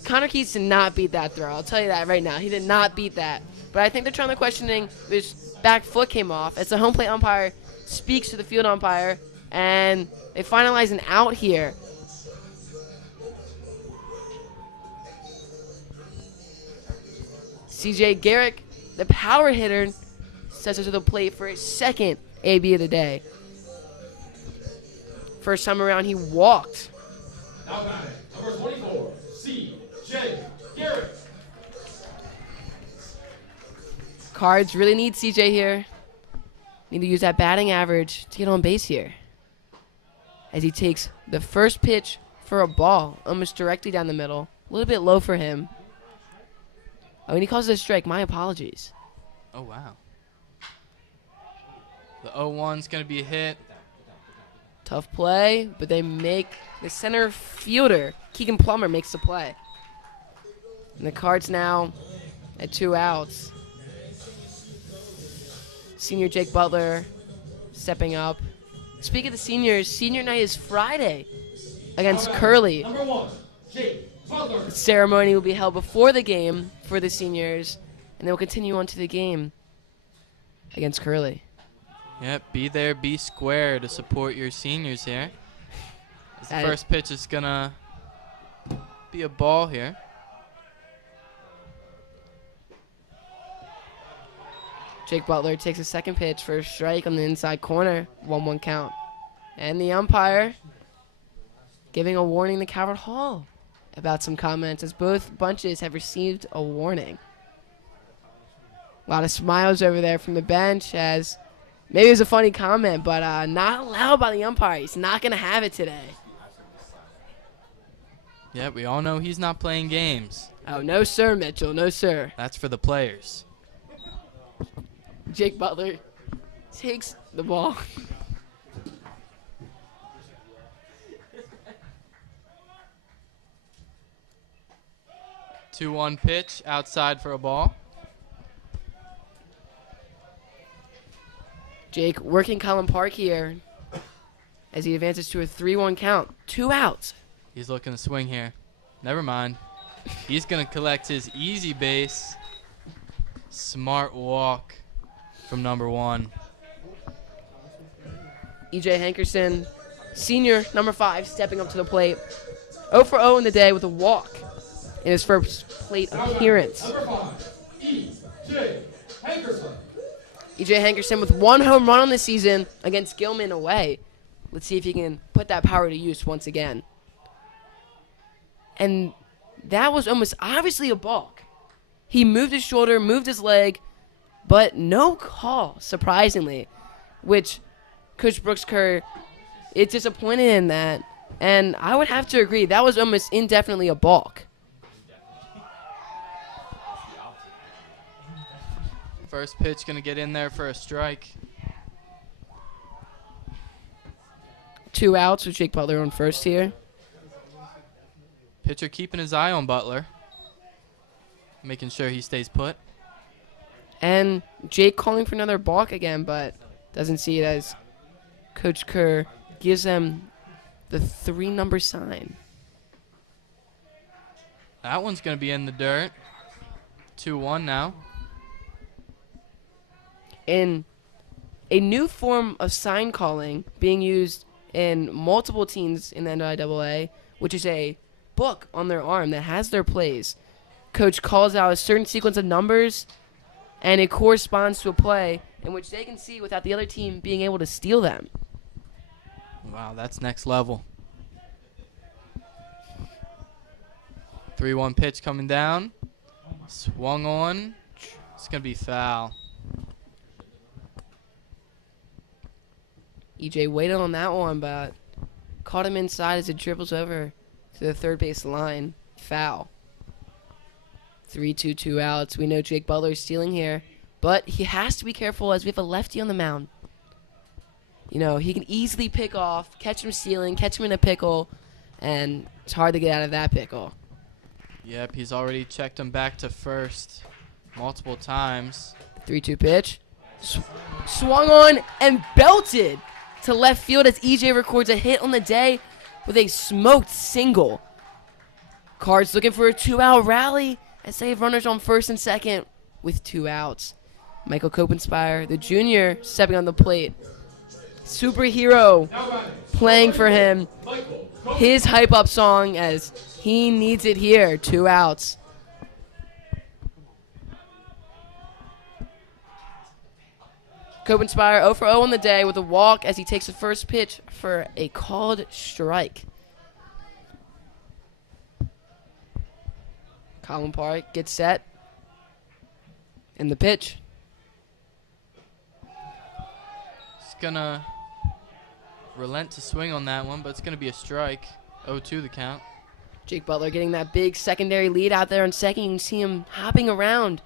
Connor Keys did not beat that throw. I'll tell you that right now. He did not beat that. But I think they're trying to questioning if his back foot came off. As the home plate umpire speaks to the field umpire, and they finalize an out here. CJ Garrick, the power hitter, steps up to the plate for his second AB of the day. First time around, he walked. Now batting, number 24, C.J. Garrett. Cards really need CJ here. Need to use that batting average to get on base here. As he takes the first pitch for a ball, almost directly down the middle. A little bit low for him. Oh, and he calls it a strike. My apologies. Oh, wow. The 0-1's going to be hit. Tough play, but they make the center fielder, Keegan Plummer, makes the play. And the Cards now at 2 outs. Senior Jake Butler stepping up. Speaking of the seniors, senior night is Friday against Curly. Number 1, Jake Butler. The ceremony will be held before the game for the seniors, and they will continue on to the game against Curly. Yep, be there, be square to support your seniors here. As the first pitch is going to be a ball here. Jake Butler takes a second pitch for a strike on the inside corner. 1-1 count. And the umpire giving a warning to Calvert Hall about some comments, as both bunches have received a warning. A lot of smiles over there from the bench, as maybe it was a funny comment, but not allowed by the umpire. He's not going to have it today. Yeah, we all know he's not playing games. Oh, no, sir, Mitchell. No, sir. That's for the players. Jake Butler takes the ball. Two 2-1 pitch outside for a ball. Jake working Collin Park here as he advances to a 3-1 count. 2 outs. He's looking to swing here. Never mind. He's going to collect his easy base. Smart walk from number 1. E.J. Hankerson, senior, number 5, stepping up to the plate. 0 for 0 in the day with a walk in his first plate appearance. Number 5, E.J. Hankerson. E.J. Hankerson with 1 home run on the season against Gilman away. Let's see if he can put that power to use once again. And that was almost obviously a balk. He moved his shoulder, moved his leg, but no call, surprisingly, which Coach Brooks Kerr is disappointed in that. And I would have to agree, that was almost indefinitely a balk. First pitch going to get in there for a strike. 2 outs with Jake Butler on first here. Pitcher keeping his eye on Butler, making sure he stays put. And Jake calling for another balk again, but doesn't see it as Coach Kerr gives them the 3-number sign. That one's going to be in the dirt. 2-1 now. In a new form of sign calling being used in multiple teams in the NIAA, which is a book on their arm that has their plays. Coach calls out a certain sequence of numbers, and it corresponds to a play in which they can see without the other team being able to steal them. Wow, that's next level. 3-1 pitch coming down. Swung on. It's going to be foul. EJ waited on that one, but caught him inside as it dribbles over to the third base line. Foul. 3-2, 2 outs. We know Jake Butler's stealing here, but he has to be careful as we have a lefty on the mound. You know, he can easily pick off, catch him stealing, catch him in a pickle, and it's hard to get out of that pickle. Yep, he's already checked him back to first multiple times. 3-2 pitch. Swung on and belted to left field as EJ records a hit on the day with a smoked single. Cards looking for a 2-out rally as they have runners on first and second with 2 outs. Michael Kopenspire, the junior, stepping on the plate. Superhero playing for him. His hype-up song as he needs it here. 2 outs. Kopenspire 0 for 0 on the day with a walk as he takes the first pitch for a called strike. Colin Park gets set. And the pitch. He's gonna relent to swing on that one, but it's gonna be a strike. 0-2 the count. Jake Butler getting that big secondary lead out there on second. You can see him hopping around,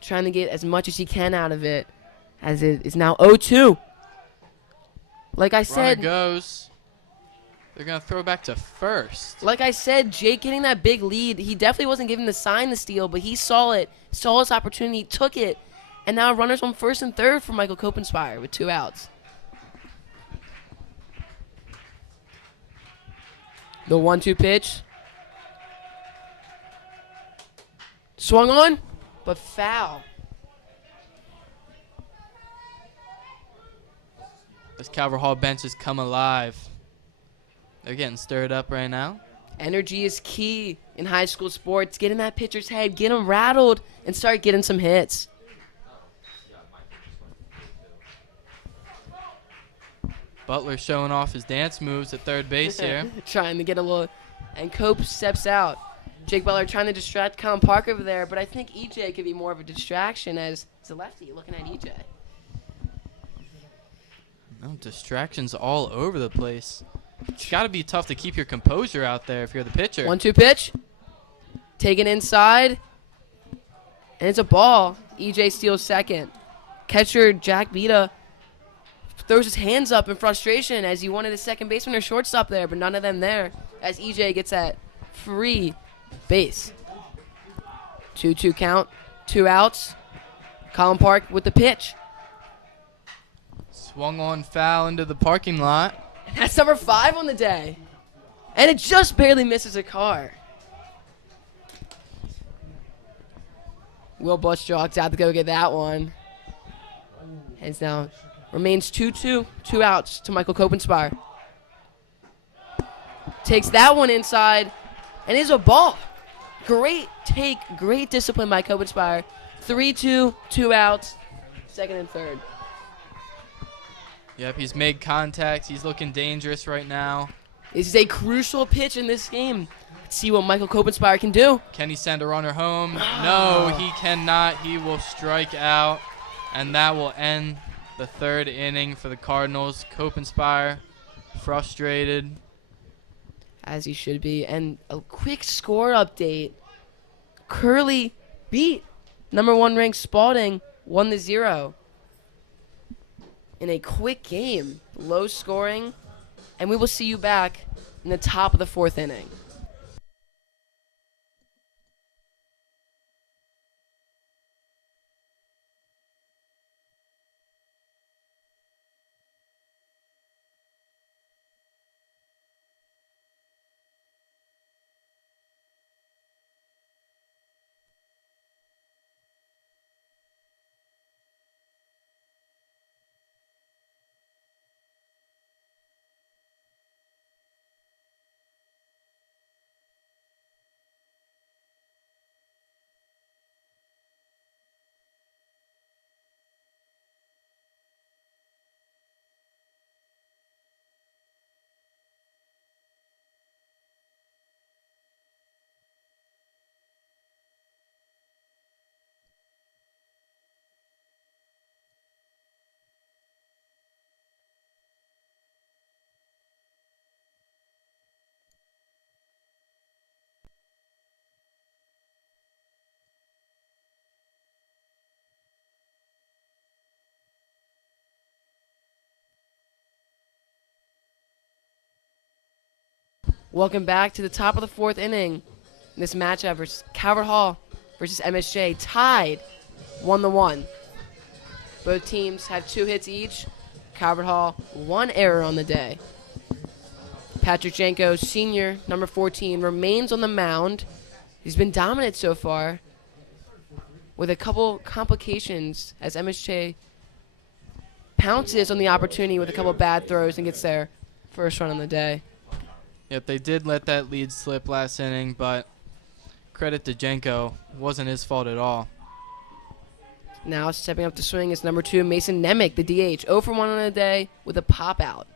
trying to get as much as he can out of it, as it is now 0-2. Like I Runner said, goes. They're gonna throw back to first. like I said, Jake getting that big lead. He definitely wasn't given the sign to steal, but he saw it, saw his opportunity, took it, and now runners on first and third for Michael Kopenspire with 2 outs. The 1-2 pitch. Swung on, but foul. This Calvert Hall bench has come alive. They're getting stirred up right now. Energy is key in high school sports. Get in that pitcher's head, get him rattled, and start getting some hits. Butler showing off his dance moves at third base here. Trying to get a little, and Cope steps out. Jake Butler trying to distract Colin Park over there, but I think EJ could be more of a distraction as it's a lefty looking at EJ. No, distractions all over the place. It's got to be tough to keep your composure out there if you're the pitcher. 1-2 pitch. Taken inside. And it's a ball. EJ steals second. Catcher Jack Beta throws his hands up in frustration as he wanted a second baseman or shortstop there, but none of them there as EJ gets that free base. 2-2 count. 2 outs. Colin Park with the pitch. Swung on foul into the parking lot. That's number 5 on the day. And it just barely misses a car. Will Bush jogs out to go get that one. Heads down. Remains 2-2. 2 outs to Michael Kopenspire. Takes that one inside. And is a ball. Great take. Great discipline by Kopenspire. 3-2. 2 outs. Second and third. Yep, he's made contact. He's looking dangerous right now. This is a crucial pitch in this game. Let's see what Michael Kopenspire can do. Can he send a runner home? No, he cannot. He will strike out, and that will end the third inning for the Cardinals. Kopenspire frustrated. As he should be. And a quick score update. Curly beat number 1 ranked Spalding 1-0. In a quick game, low scoring, and we will see you back in the top of the 4th inning. Welcome back to the top of the 4th inning. This matchup versus Calvert Hall versus MSJ tied 1-1. Both teams had 2 hits each. Calvert Hall 1 error on the day. Patrick Janko, senior, number 14, remains on the mound. He's been dominant so far, with a couple complications as MSJ pounces on the opportunity with a couple bad throws and gets their first run on the day. Yep, they did let that lead slip last inning, but credit to Janko. Wasn't his fault at all. Now stepping up to swing is number 2, Mason Nemec, the DH. 0 for 1 on the day with a pop out.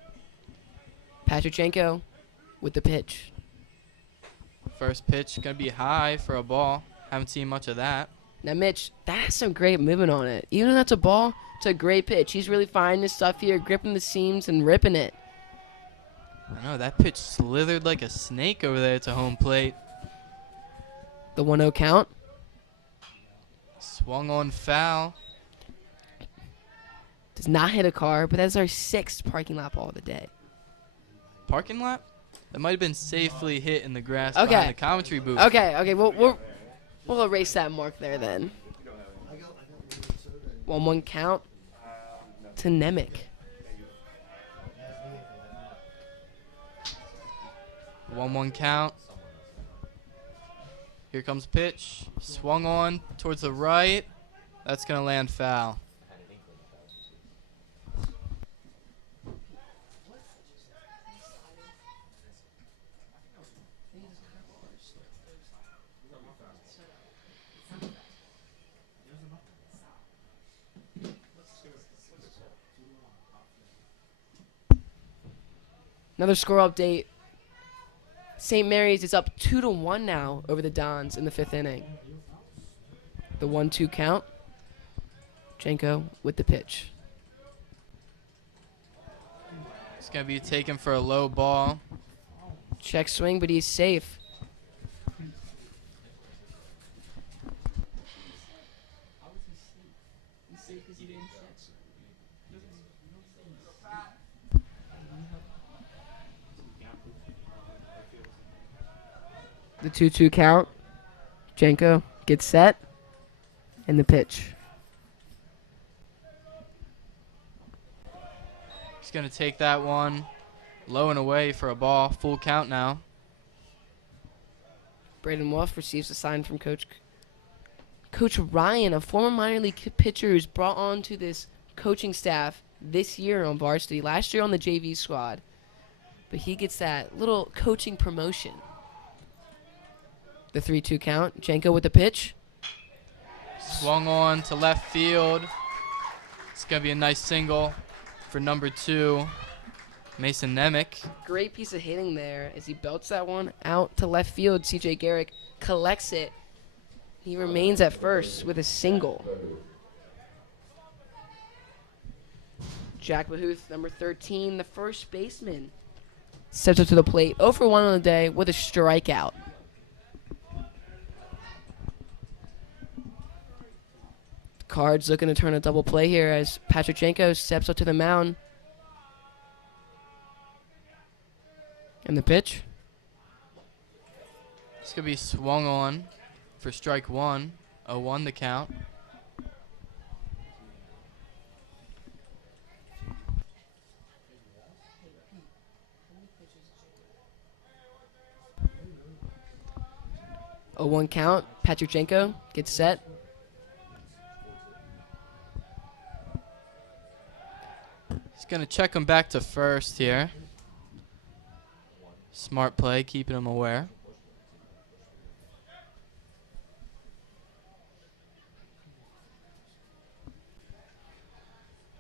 Patrick Janko with the pitch. First pitch going to be high for a ball. Haven't seen much of that. Now, Mitch, that has some great movement on it. Even though that's a ball, it's a great pitch. He's really finding his stuff here, gripping the seams and ripping it. I know, that pitch slithered like a snake over there to home plate. The 1-0 count. Swung on foul. Does not hit a car, but that's our 6th parking lot ball of the day. Parking lot? That might have been safely hit in the grass Okay. behind the commentary booth. Okay, we'll erase that mark there then. 1-1 count to Nemec. 1-1 count. Here comes pitch. Swung on towards the right. That's going to land foul. Another score update. St. Mary's is up 2-1 now over the Dons in the 5th inning. The 1-2 count. Janko with the pitch. It's going to be taken for a low ball. Check swing, but he's safe. The 2-2 count. Janko gets set. And the pitch. He's going to take that one low and away for a ball. Full count now. Braden Wolf receives a sign from Coach Ryan, a former minor league pitcher who's brought on to this coaching staff this year on varsity. Last year on the JV squad. But he gets that little coaching promotion. The 3-2 count. Janko with the pitch. Swung on to left field. It's going to be a nice single for number 2, Mason Nemec. Great piece of hitting there as he belts that one out to left field. CJ Garrick collects it. He remains at first with a single. Jack Behuth, number 13, the first baseman, steps up to the plate. 0 for 1 on the day with a strikeout. Cards looking to turn a double play here as Patrick Janko steps up to the mound. And the pitch. It's going to be swung on for strike 1. 0-1 the count. A 1 count. Patrick Janko gets set. He's going to check him back to first here. Smart play, keeping him aware.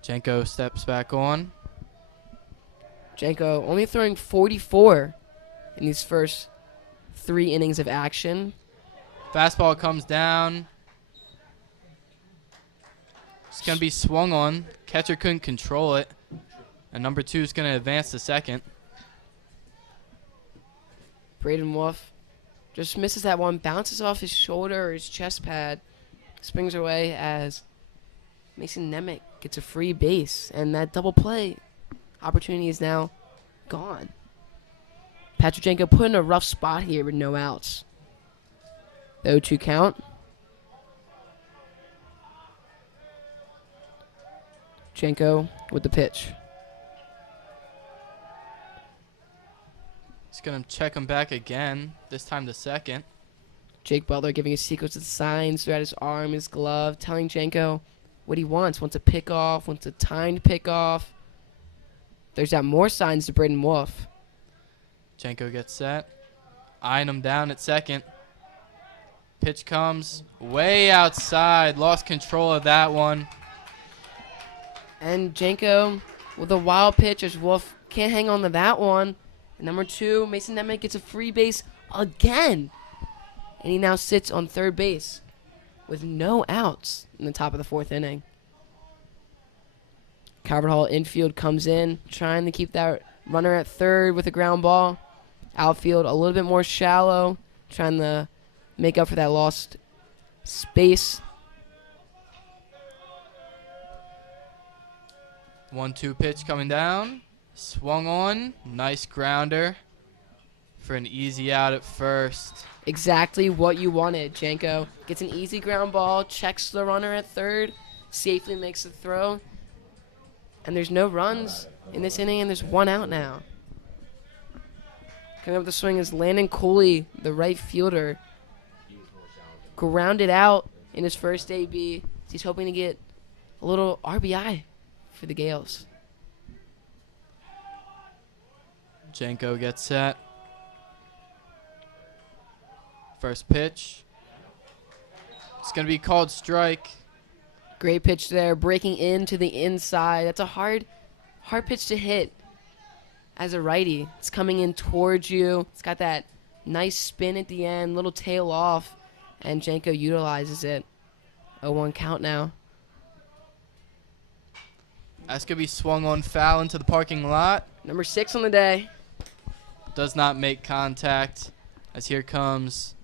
Janko steps back on. Janko only throwing 44 in these first 3 innings of action. Fastball comes down. It's going to be swung on. Catcher couldn't control it. And number 2 is going to advance to second. Braden Wolf just misses that one, bounces off his shoulder or his chest pad, swings away as Mason Nemec gets a free base, and that double play opportunity is now gone. Patrick Janko put in a rough spot here with no outs. The 0-2 count. Janko with the pitch. He's going to check him back again, this time to second. Jake Butler giving a sequence of signs throughout his arm, his glove, telling Janko what he wants. Wants a pickoff, wants a timed pickoff. There's that more signs to Braden Wolf. Janko gets set. Eyeing him down at second. Pitch comes way outside. Lost control of that one. And Janko with a wild pitch as Wolf can't hang on to that one. And number 2, Mason Nemec gets a free base again. And he now sits on third base with no outs in the top of the 4th inning. Calvert Hall infield comes in, trying to keep that runner at third with a ground ball. Outfield a little bit more shallow, trying to make up for that lost space. 1-2 pitch coming down. Swung on. Nice grounder for an easy out at first. Exactly what you wanted. Janko gets an easy ground ball, checks the runner at third, safely makes the throw. And there's no runs in this inning, and there's 1 out now. Coming up with the swing is Landon Cooley, the right fielder. Grounded out in his first AB. He's hoping to get a little RBI for the Gales. Janko gets set. First pitch. It's going to be called strike. Great pitch there, breaking into the inside. That's a hard pitch to hit as a righty. It's coming in towards you. It's got that nice spin at the end, little tail off, and Janko utilizes it. 0-1 count now. That's going to be swung on foul into the parking lot. Number 6 on the day. Does not make contact, as here comes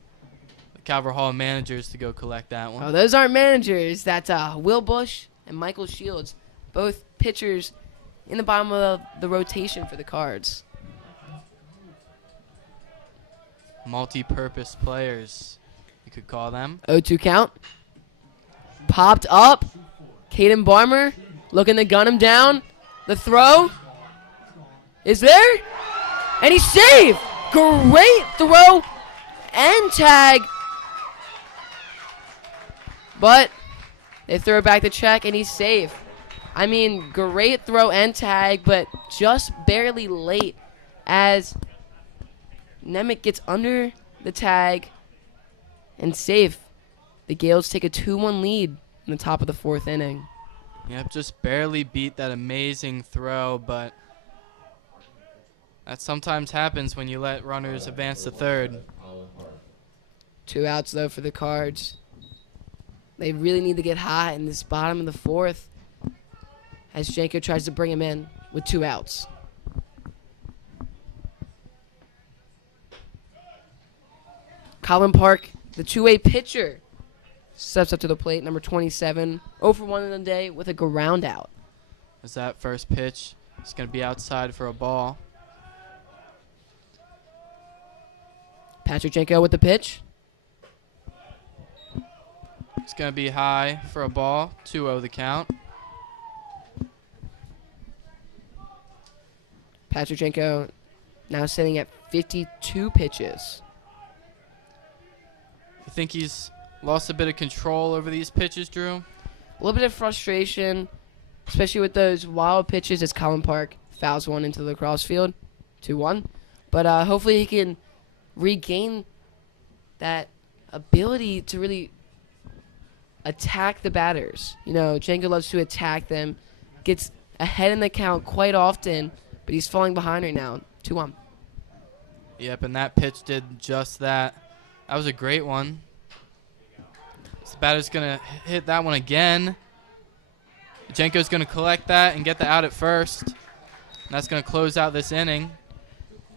the Calvert Hall managers to go collect that one. Oh, those aren't managers. That's Will Bush and Michael Shields, both pitchers in the bottom of the rotation for the Cards. Multi-purpose players, you could call them. 0-2 count. Popped up. Caden Barmer looking to gun him down. The throw is there. And he's safe. Great throw and tag. But they throw it back to check, and he's safe. I mean, great throw and tag, but just barely late as Nemec gets under the tag and safe. The Gales take a 2-1 lead in the top of the 4th inning. Yep, just barely beat that amazing throw, but that sometimes happens when you let runners advance to third. 2 outs, though, for the Cards. They really need to get hot in this bottom of the 4th as Janko tries to bring him in with 2 outs. Colin Park, the 2A pitcher, steps up to the plate, number 27, 0 for 1 in the day with a ground out. As that first pitch is going to be outside for a ball. Patrick Janko with the pitch. It's going to be high for a ball. 2-0 the count. Patrick Janko now sitting at 52 pitches. You think he's lost a bit of control over these pitches, Drew? A little bit of frustration, especially with those wild pitches as Colin Park fouls one into the cross field. 2-1. But hopefully he can regain that ability to really attack the batters. You know, Janko loves to attack them, gets ahead in the count quite often, but he's falling behind right now. 2-1. Yep, and that pitch did just that. That was a great one. So the batter's going to hit that one again. Janko's going to collect that and get the out at first. And that's going to close out this inning.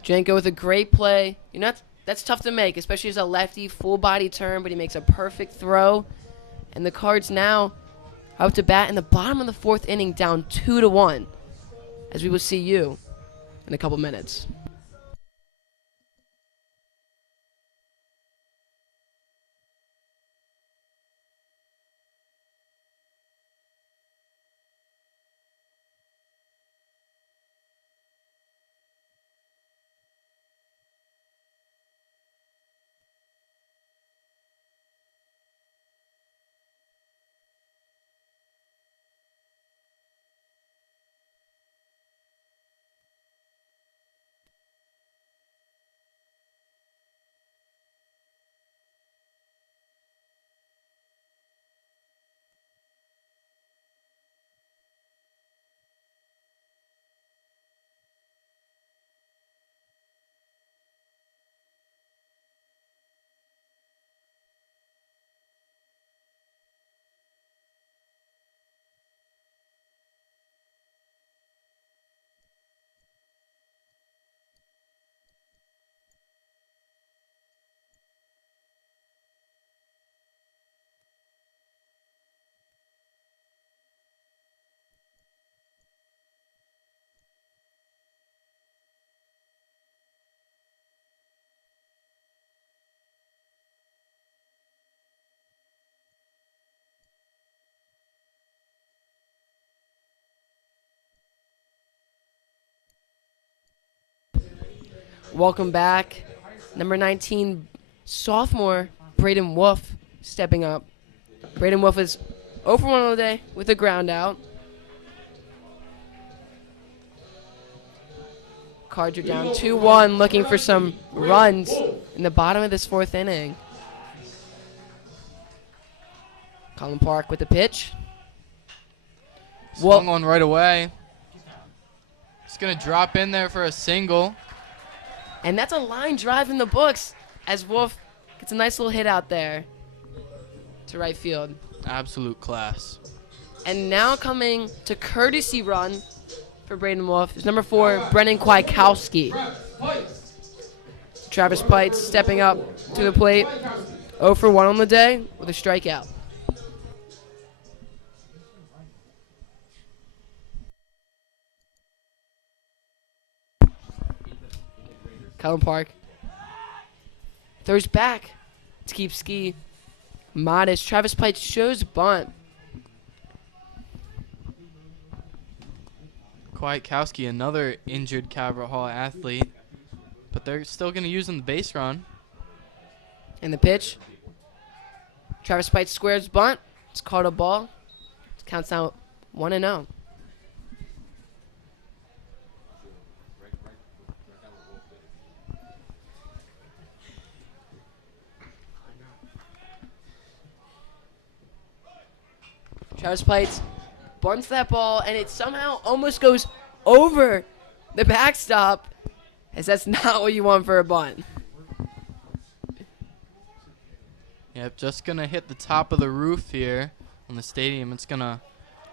Janko with a great play. You know, that's tough to make, especially as a lefty, full body turn, but he makes a perfect throw. And the Cards now are up to bat in the bottom of the 4th inning, down 2-1, as we will see you in a couple minutes. Welcome back. Number 19, sophomore Braden Wolf stepping up. Braden Wolf is 0 for 1 on the day with a ground out. Cards are down 2-1, looking for some runs in the bottom of this fourth inning. Colin Park with the pitch. Swung on right away. He's going to drop in there for a single. And that's a line drive in the books as Wolf gets a nice little hit out there to right field. Absolute class. And now coming to courtesy run for Braden Wolf is number 4, Brennan Kwiatkowski. Travis Pites stepping up to the plate. 0 for 1 on the day with a strikeout. Colin Park throws back to keep Ski modest. Travis Pites shows bunt. Kwiatkowski, another injured Calvert Hall athlete, but they're still going to use him the base run. And the pitch. Travis Pites squares bunt. It's called a ball. It counts out 1-0. Travis Pites bunts that ball, and it somehow almost goes over the backstop, as that's not what you want for a bunt. Yep, just going to hit the top of the roof here on the stadium. It's going to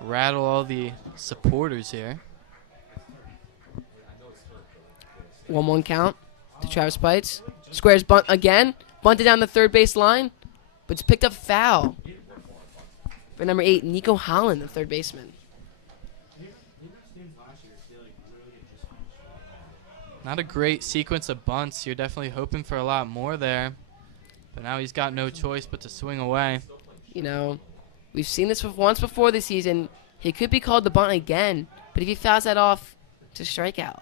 rattle all the supporters here. 1-1 count to Travis Pites. Squares bunt again. Bunted down the third base line, but it's picked up foul by number 8, Nico Holland, the third baseman. Not a great sequence of bunts. You're definitely hoping for a lot more there. But now he's got no choice but to swing away. You know, we've seen this once before this season. He could be called the bunt again, but if he fouls that off, it's a strikeout.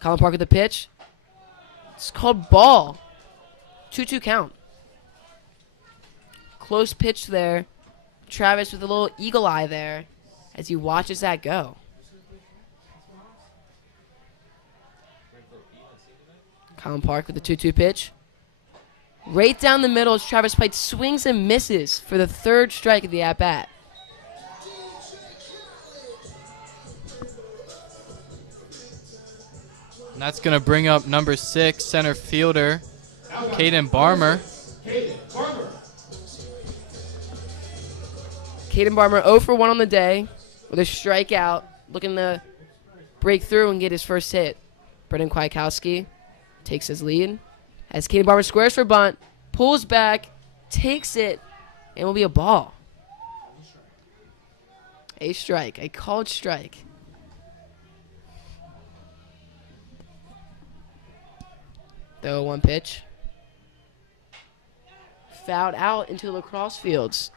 Colin Park with the pitch. It's called ball. 2-2 count. Close pitch there. Travis with a little eagle eye there as he watches that go. Colin Park with the 2-2 pitch. Right down the middle as Travis Pites swings and misses for the third strike of the at-bat. And that's going to bring up number 6, center fielder, Caden Barmer. Caden Barmer 0 for 1 on the day with a strikeout, looking to break through and get his first hit. Brendan Kwiatkowski takes his lead as Caden Barmer squares for bunt, pulls back, takes it, and will be a ball. A strike, a called strike. The 0-1 pitch. Fouled out into the lacrosse fields.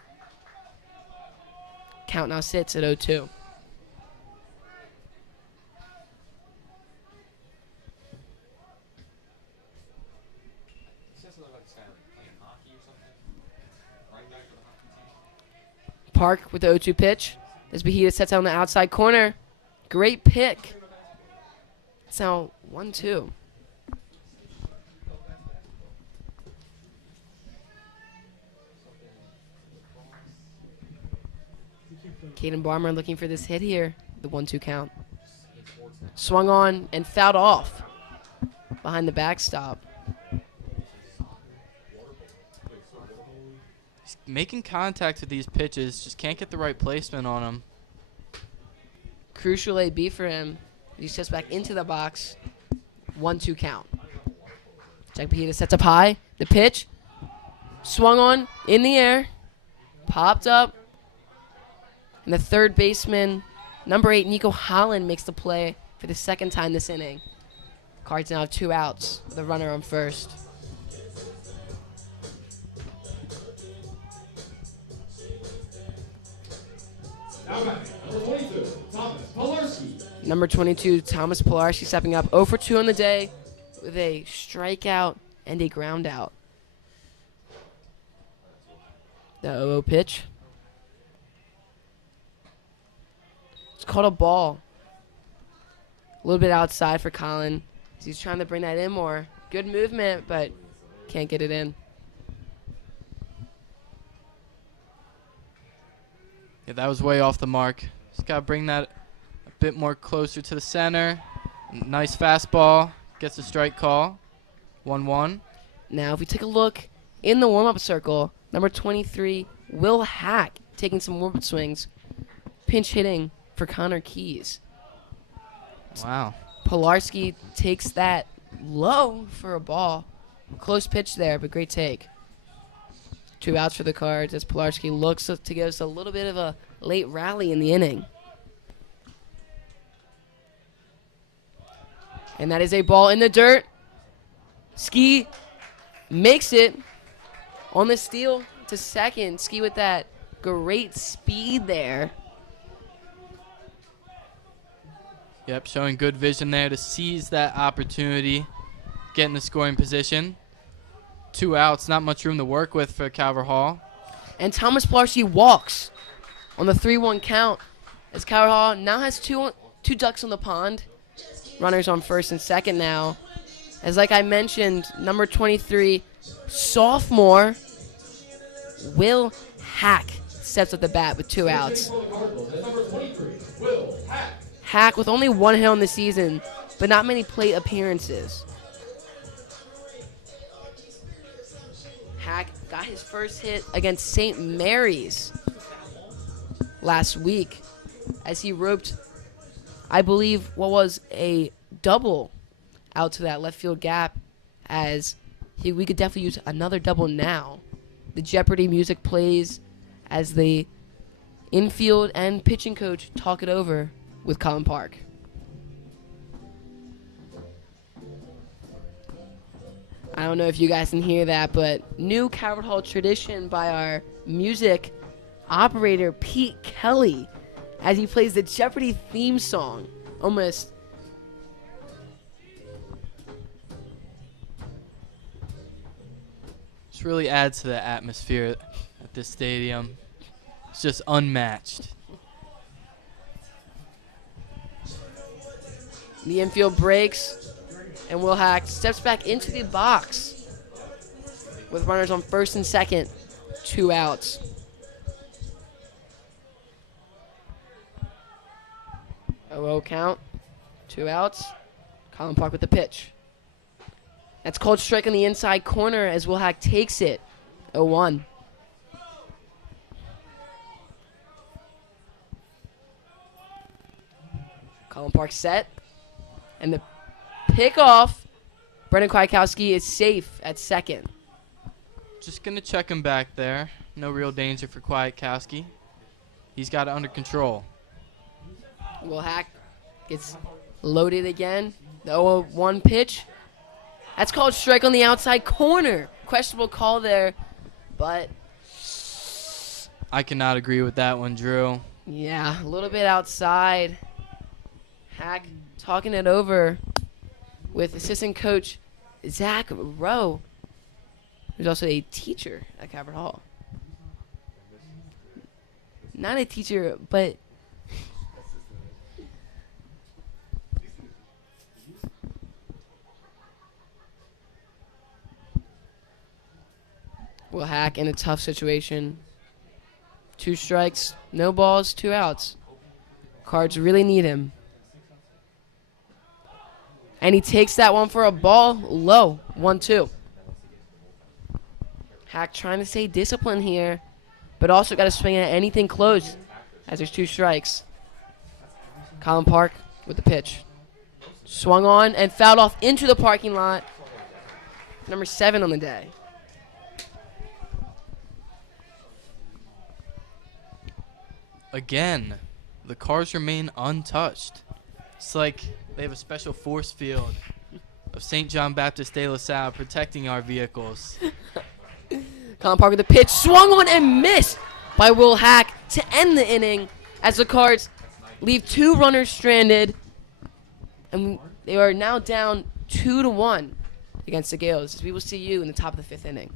Count now sits at 0-2. Park with the 0-2 pitch. As Bahita sets out on the outside corner. Great pick. It's now 1-2. Caden Barmer looking for this hit here. The 1-2 count. Swung on and fouled off behind the backstop. He's making contact with these pitches, just can't get the right placement on them. Crucial AB for him. He steps back into the box. 1-2 count. Jack Bahita sets up high. The pitch. Swung on in the air. Popped up. And the third baseman, number 8, Nico Holland, makes the play for the second time this inning. Cards now have 2 outs with a runner on first. Now batting, number 22, Thomas Polarski. Number 22, Thomas Pilarski stepping up 0 for 2 on the day with a strikeout and a ground out. The 0-0 pitch. It's called a ball. A little bit outside for Colin. He's trying to bring that in more. Good movement, but can't get it in. Yeah, that was way off the mark. Just got to bring that a bit more closer to the center. Nice fastball. Gets a strike call. 1-1. Now, if we take a look in the warm-up circle, number 23, Will Hack, taking some warm-up swings. Pinch hitting for Connor Keys. Wow. Pilarski takes that low for a ball. Close pitch there, but great take. 2 outs for the Cards as Pilarski looks to give us a little bit of a late rally in the inning. And that is a ball in the dirt. Ski makes it on the steal to second. Ski with that great speed there. Yep, showing good vision there to seize that opportunity, get in the scoring position. 2 outs, not much room to work with for Calvert Hall. And Thomas Pilarski walks on the 3-1 count as Calvert Hall now has two ducks on the pond. Runners on first and second now. As like I mentioned, number 23, sophomore Will Hack steps up the bat with 2 outs. Number 23, Will Hack. Hack with only 1 hit on the season, but not many plate appearances. Hack got his first hit against St. Mary's last week as he roped, I believe, what was a double out to that left field gap as we could definitely use another double now. The Jeopardy music plays as the infield and pitching coach talk it over with Colin Park. I don't know if you guys can hear that, but new Calvert Hall tradition by our music operator, Pete Kelly, as he plays the Jeopardy theme song. Almost. This really adds to the atmosphere at this stadium. It's just unmatched. The infield breaks, and Will Hack steps back into the box with runners on first and second, 2 outs. Oh, count, 2 outs. Colin Park with the pitch. That's called strike on the inside corner as Will Hack takes it. 0-1. Colin Park set. And the pickoff, Brendan Kwiatkowski is safe at second. Just going to check him back there. No real danger for Kwiatkowski. He's got it under control. Will Hack gets loaded again. The 0-1 pitch. That's called strike on the outside corner. Questionable call there, but I cannot agree with that one, Drew. yeah, a little bit outside. Hack talking it over with assistant coach Zach Rowe, who's also a teacher at Calvert Hall. Not a teacher, but Will Hack in a tough situation. 2 strikes, no balls, 2 outs. Cards really need him. And he takes that one for a ball low, 1-2. Hack trying to stay disciplined here, but also got to swing at anything close as there's 2 strikes. Colin Park with the pitch. Swung on and fouled off into the parking lot. Number 7 on the day. Again, the cars remain untouched. It's like they have a special force field of St. John Baptist de La Salle protecting our vehicles. Colin Park with the pitch, swung on and missed by Will Hack to end the inning as the Cards leave 2 runners stranded And they are now down 2-1 against the Gales. We will see you in the top of the 5th inning.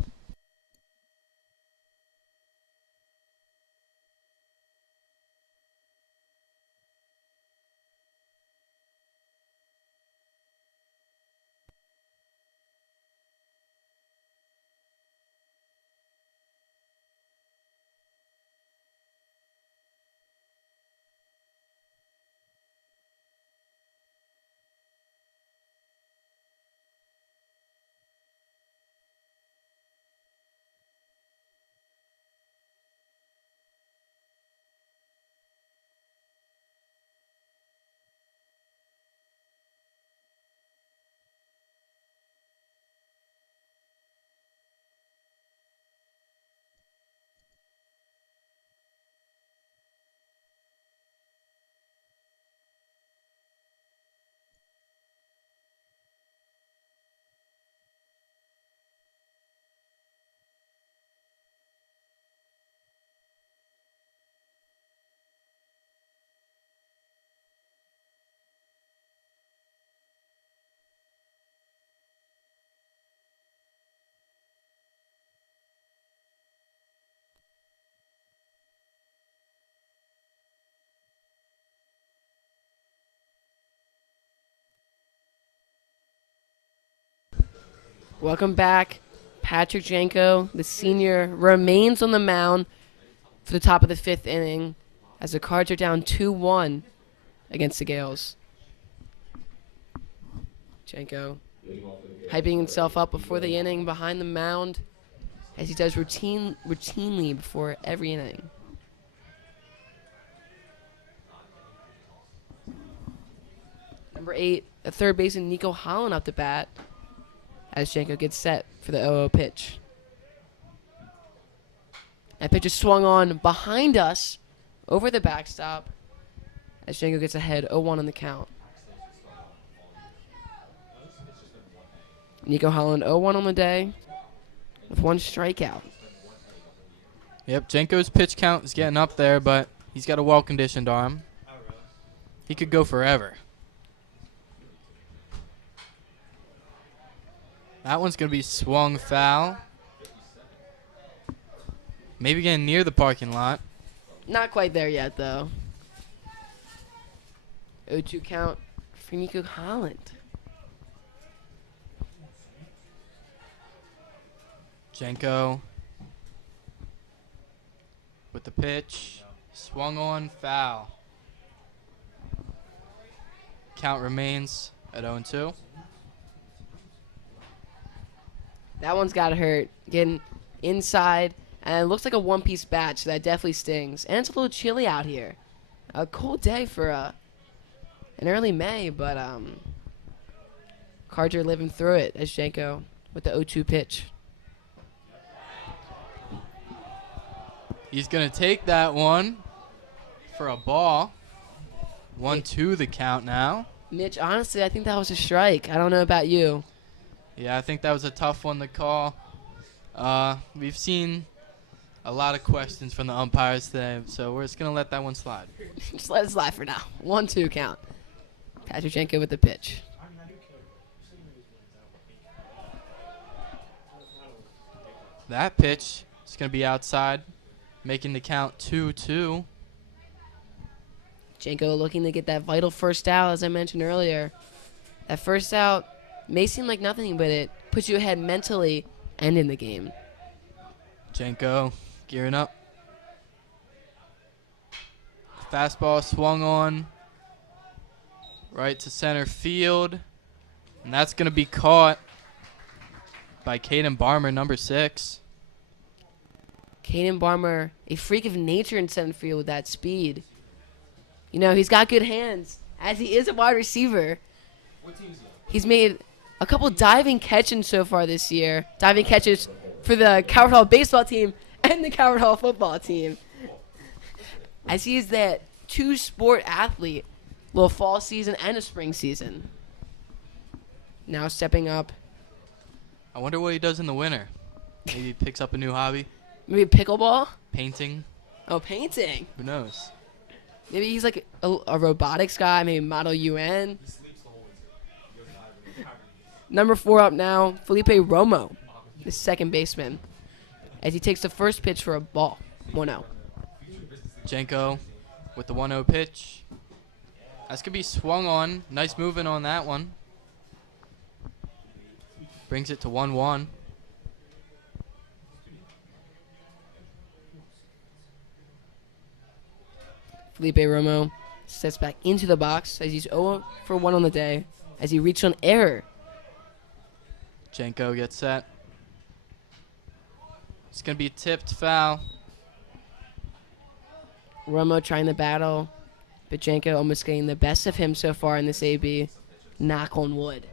Welcome back. Patrick Janko, the senior, remains on the mound for the top of the 5th inning as the Cards are down 2-1 against the Gales. Janko hyping himself up before the inning behind the mound as he does routinely before every inning. Number 8, a third baseman Nico Holland up to bat as Janko gets set for the 0-0 pitch. That pitch is swung on behind us over the backstop as Janko gets ahead 0-1 on the count. Nico Holland 0-1 on the day with 1 strikeout. Yep, Janko's pitch count is getting up there, but he's got a well-conditioned arm. He could go forever. That one's going to be swung foul. Maybe getting near the parking lot. Not quite there yet, though. 0-2 count for Nico Holland. Janko with the pitch. Swung on foul. Count remains at 0-2. That one's got to hurt. Getting inside, and it looks like a one-piece bat, so that definitely stings. And it's a little chilly out here. A cold day for an early May, but Cards are living through it as Janko with the 0-2 pitch. He's going to take that one for a ball. 1-2 the count now. Mitch, honestly, I think that was a strike. I don't know about you. Yeah, I think that was a tough one to call. We've seen a lot of questions from the umpires today, so we're just going to let that one slide. Just let it slide for now. 1-2 count. Patrick Janko with the pitch. That pitch is going to be outside, making the count 2-2. Janko looking to get that vital first out, as I mentioned earlier. That first out may seem like nothing, but it puts you ahead mentally and in the game. Janko gearing up. Fastball swung on right to center field. And that's going to be caught by Caden Barmer, number 6. Caden Barmer, a freak of nature in center field with that speed. You know, he's got good hands, as he is a wide receiver. He's made a couple diving catches so far this year. Diving catches for the Calvert Hall baseball team and the Calvert Hall football team. As he is that two-sport athlete, little fall season and a spring season. Now stepping up. I wonder what he does in the winter. Maybe he picks up a new hobby. Maybe pickleball? Painting. Oh, painting. Who knows? Maybe he's like a robotics guy, maybe Model UN. Number 4 up now, Felipe Romo, the second baseman, as he takes the first pitch for a ball. 1-0. Jenko with the 1-0 pitch. That's going to be swung on. Nice movement on that one. Brings it to 1-1. Felipe Romo steps back into the box as he's 0 for 1 on the day as he reached an error. Jenko gets set. It's going to be tipped foul. Romo trying to battle, but Janko almost getting the best of him so far in this AB. Knock on wood.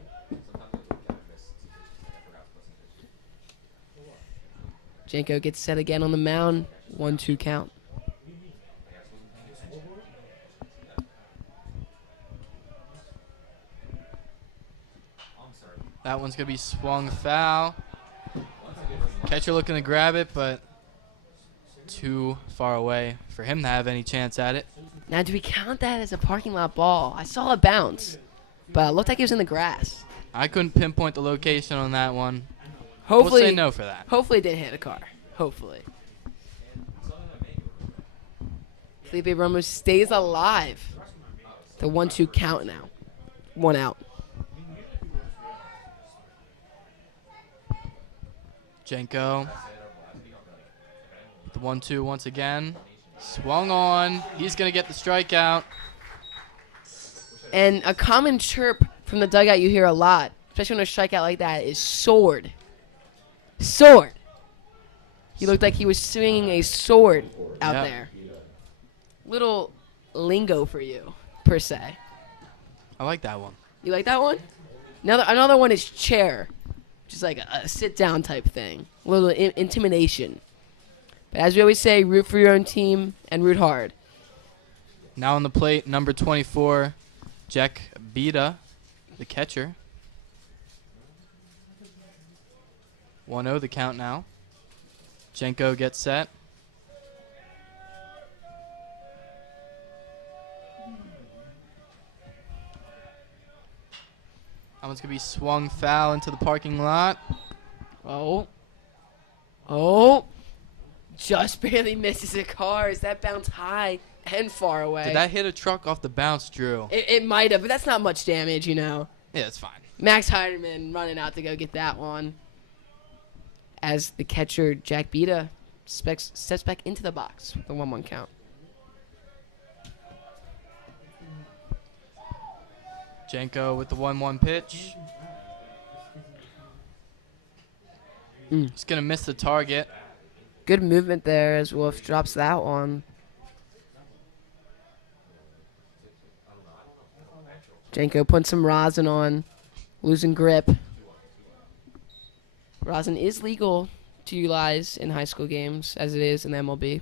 Janko gets set again on the mound. 1-2 count. That one's going to be swung foul. Catcher looking to grab it, but too far away for him to have any chance at it. Now, do we count that as a parking lot ball? I saw a bounce, but it looked like it was in the grass. I couldn't pinpoint the location on that one. Hopefully, We'll say no for that. Hopefully, it didn't hit a car. Hopefully. Felipe Romo stays alive. The 1-2 count now. 1 out. Jenko. The 1-2 once again. Swung on. He's going to get the strikeout. And a common chirp from the dugout you hear a lot, especially when a strikeout like that, is sword. Sword. He looked like he was swinging a sword out there. Little lingo for you, per se. I like that one. You like that one? Another one is chair, which is like a sit-down type thing. A little intimidation. But as we always say, root for your own team and root hard. Now on the plate, number 24, Jack Bida, the catcher. 1-0 the count now. Jenko gets set. That one's going to be swung foul into the parking lot. Oh. Just barely misses a car. Is that bounce high and far away? Did that hit a truck off the bounce, Drew? It might have, but that's not much damage, you know. Yeah, it's fine. Max Heiderman running out to go get that one. As the catcher, Jack Bida, steps back into the box with the 1-1 count. Jenko with the 1-1 pitch. He's going to miss the target. Good movement there as Wolf drops that one. Jenko putting some rosin on, losing grip. Rosin is legal to utilize in high school games, as it is in the MLB.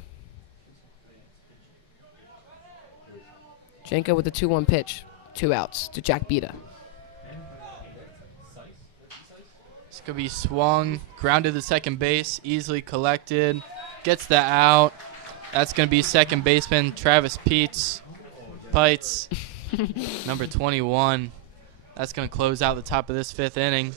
Jenko with the 2-1 pitch. 2 outs to Jack Bida. It's going to be swung, grounded to second base, easily collected, gets the out. That's going to be second baseman Travis Pites, number 21. That's going to close out the top of this 5th inning.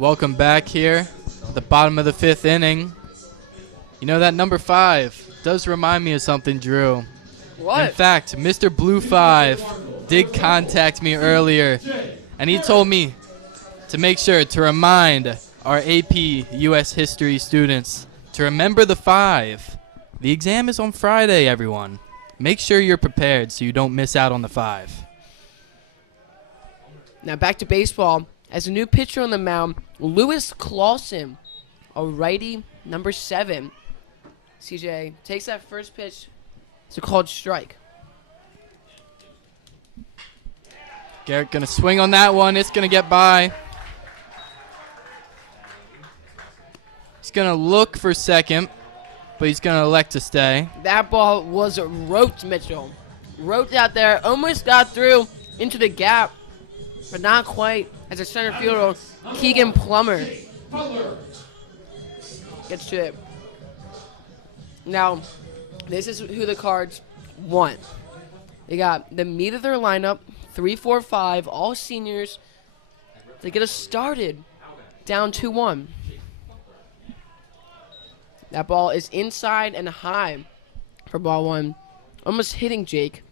Welcome back here at the bottom of the 5th inning. You know, that number 5 does remind me of something, Drew. What? In fact, Mr. Blue 5 did contact me earlier, and he told me to make sure to remind our AP U.S. History students to remember the 5. The exam is on Friday, everyone. Make sure you're prepared so you don't miss out on the 5. Now back to baseball. As a new pitcher on the mound, Lewis Clausen, a righty, number 7. CJ takes that first pitch. It's a called strike. Garrett going to swing on that one. It's going to get by. He's going to look for second, but he's going to elect to stay. That ball was roped, Mitchell. Roped out there. Almost got through into the gap, but not quite. As a center fielder, Keegan Plummer gets to it. Now, this is who the Cards want. They got the meat of their lineup, 3, 4, 5, all seniors. They get us started down 2-1. That ball is inside and high for ball 1. Almost hitting Jake,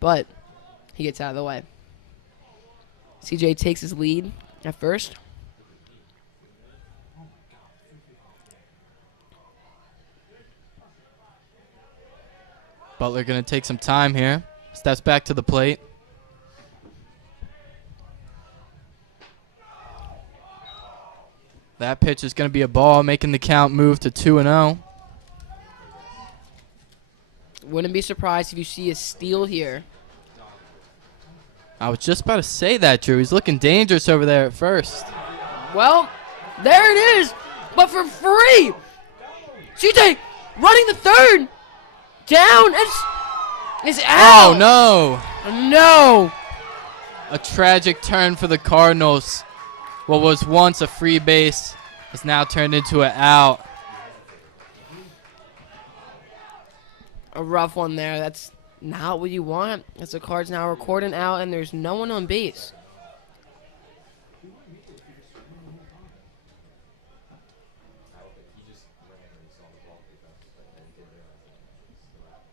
but he gets out of the way. CJ takes his lead at first. Butler going to take some time here. Steps back to the plate. That pitch is going to be a ball, making the count move to 2-0. Wouldn't be surprised if you see a steal here. I was just about to say that, Drew. He's looking dangerous over there at first. Well, there it is, but for free. CJ running the third. Down. It's out. Oh, no. No. A tragic turn for the Cardinals. What was once a free base has now turned into an out. A rough one there. That's not what you want. As the Cards now recording out, and there's no one on base.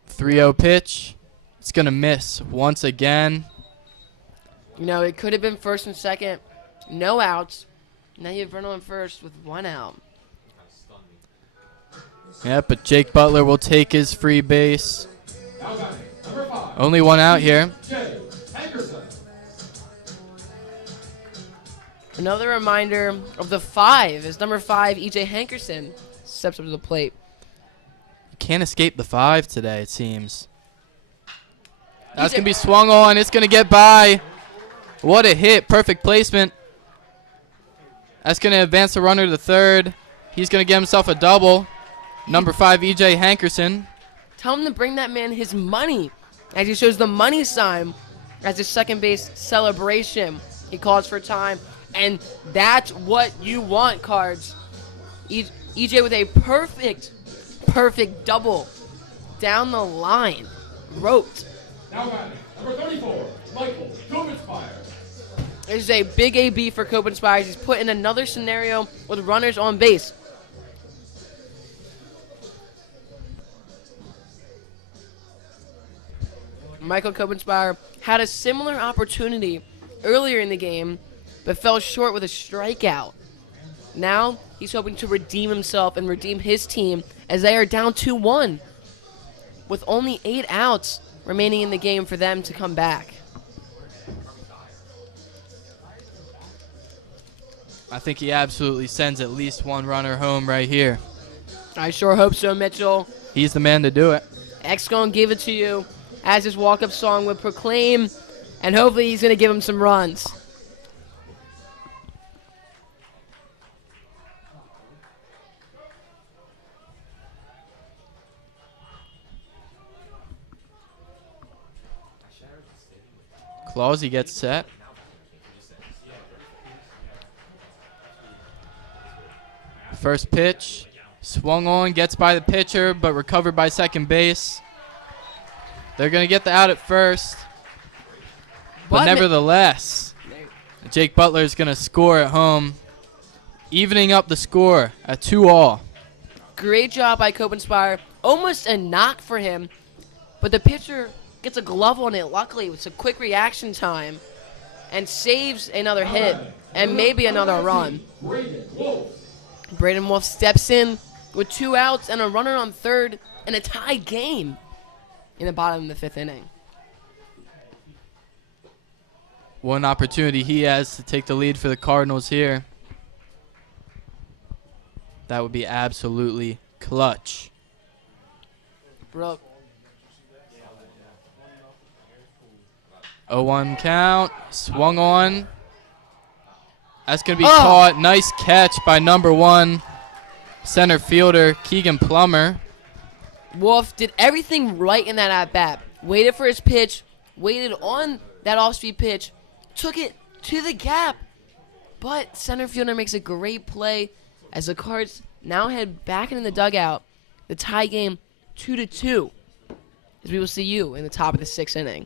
.30 pitch. It's going to miss once again. You know, it could have been first and second. No outs. Now you have runner on first with 1 out. Yeah, but Jake Butler will take his free base. Only 1 out here. Another reminder of the 5 is number 5, E.J. Hankerson, steps up to the plate. You can't escape the 5 today, it seems. That's going to be swung on. It's going to get by. What a hit. Perfect placement. That's going to advance the runner to third. He's going to get himself a double. Number 5, E.J. Hankerson. Tell him to bring that man his money as he shows the money sign as his second base celebration. He calls for time, and that's what you want, Cards. EJ with a perfect double down the line. Roped. Now batting, number 34, Michael Kobenspire. This is a big AB for Kopenspires. He's put in another scenario with runners on base. Michael Kopenspire had a similar opportunity earlier in the game, but fell short with a strikeout. Now, he's hoping to redeem himself and redeem his team as they are down 2-1 with only 8 outs remaining in the game for them to come back. I think he absolutely sends at least 1 runner home right here. I sure hope so, Mitchell. He's the man to do it. X gonna give it to you, as his walk-up song would proclaim, and hopefully he's gonna give him some runs. Clausey gets set. First pitch, swung on, gets by the pitcher, but recovered by second base. They're going to get the out at first. But nevertheless, Jake Butler is going to score at home evening up the score at 2-all. Great job by Copenspire. Almost a knock for him, but the pitcher gets a glove on it, luckily, with some quick reaction time, and saves another hit and maybe another run. Braden Wolf steps in with 2 outs and a runner on third in a tie game in the bottom of the 5th inning. One opportunity he has to take the lead for the Cardinals here. That would be absolutely clutch. Brooke. 0-1 count. Swung on. That's going to be caught. Nice catch by number 1 center fielder, Keegan Plummer. Wolf did everything right in that at-bat. Waited for his pitch, waited on that off-speed pitch, took it to the gap. But center fielder makes a great play as the Cards now head back into the dugout. The tie game 2-2 as we will see you in the top of the 6th inning.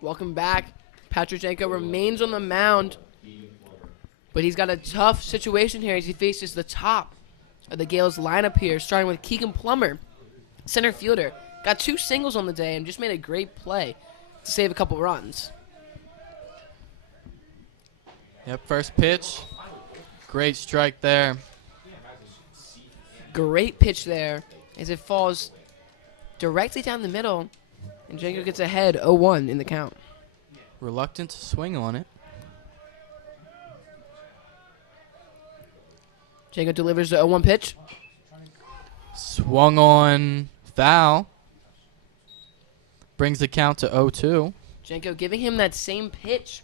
Welcome back. Patrick Janko remains on the mound, but he's got a tough situation here as he faces the top of the Gales lineup here, starting with Keegan Plummer, center fielder. Got 2 singles on the day and just made a great play to save a couple runs. Yep, first pitch. Great strike there. Great pitch there as it falls directly down the middle, and Janko gets ahead 0-1 in the count. Reluctant to swing on it. Janko delivers the 0-1 pitch. Swung on, foul. Brings the count to 0-2. Janko giving him that same pitch.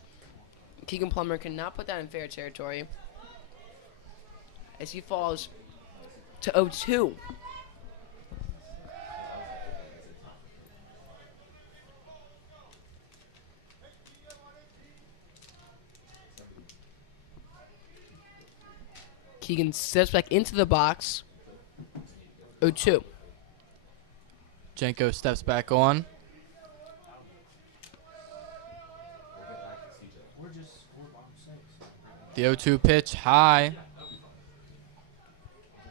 Keegan Plummer cannot put that in fair territory as he falls to 0-2. Keegan steps back into the box. 0-2. Janko steps back on. The 0-2 pitch high.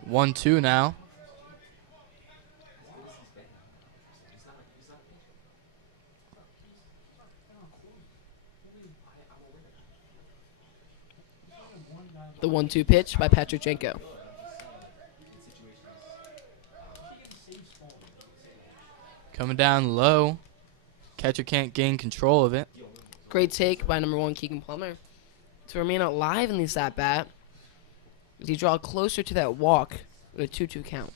1-2 now. The 1-2 pitch by Patrick Janko. Coming down low. Catcher can't gain control of it. Great take by number 1 Keegan Plummer to remain alive in this at-bat as he draw closer to that walk with a 2-2 count.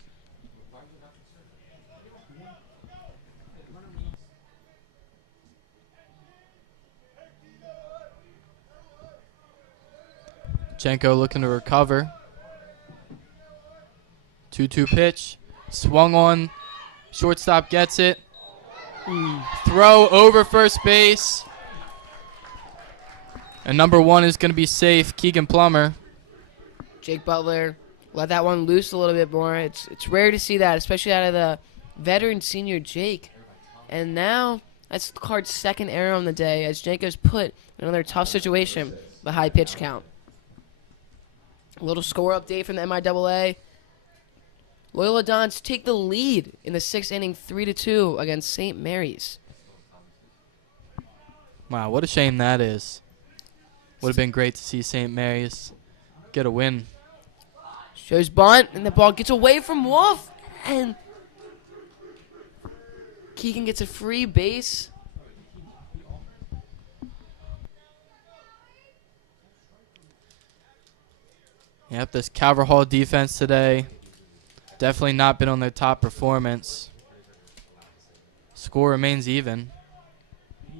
Janko looking to recover. 2-2 pitch. Swung on. Shortstop gets it. Throw over first base. And number 1 is going to be safe, Keegan Plummer. Jake Butler let that one loose a little bit more. It's rare to see that, especially out of the veteran senior Jake. And now that's the Card's second error on the day as Janko's put in another tough situation, the high pitch count. A little score update from the MIAA. Loyola Dons take the lead in the 6th inning 3-2 against St. Mary's. Wow, what a shame that is. Would have been great to see St. Mary's get a win. Shows bunt, and the ball gets away from Wolf, and Keegan gets a free base. Yep, this Calvert Hall defense today definitely not been on their top performance. Score remains even.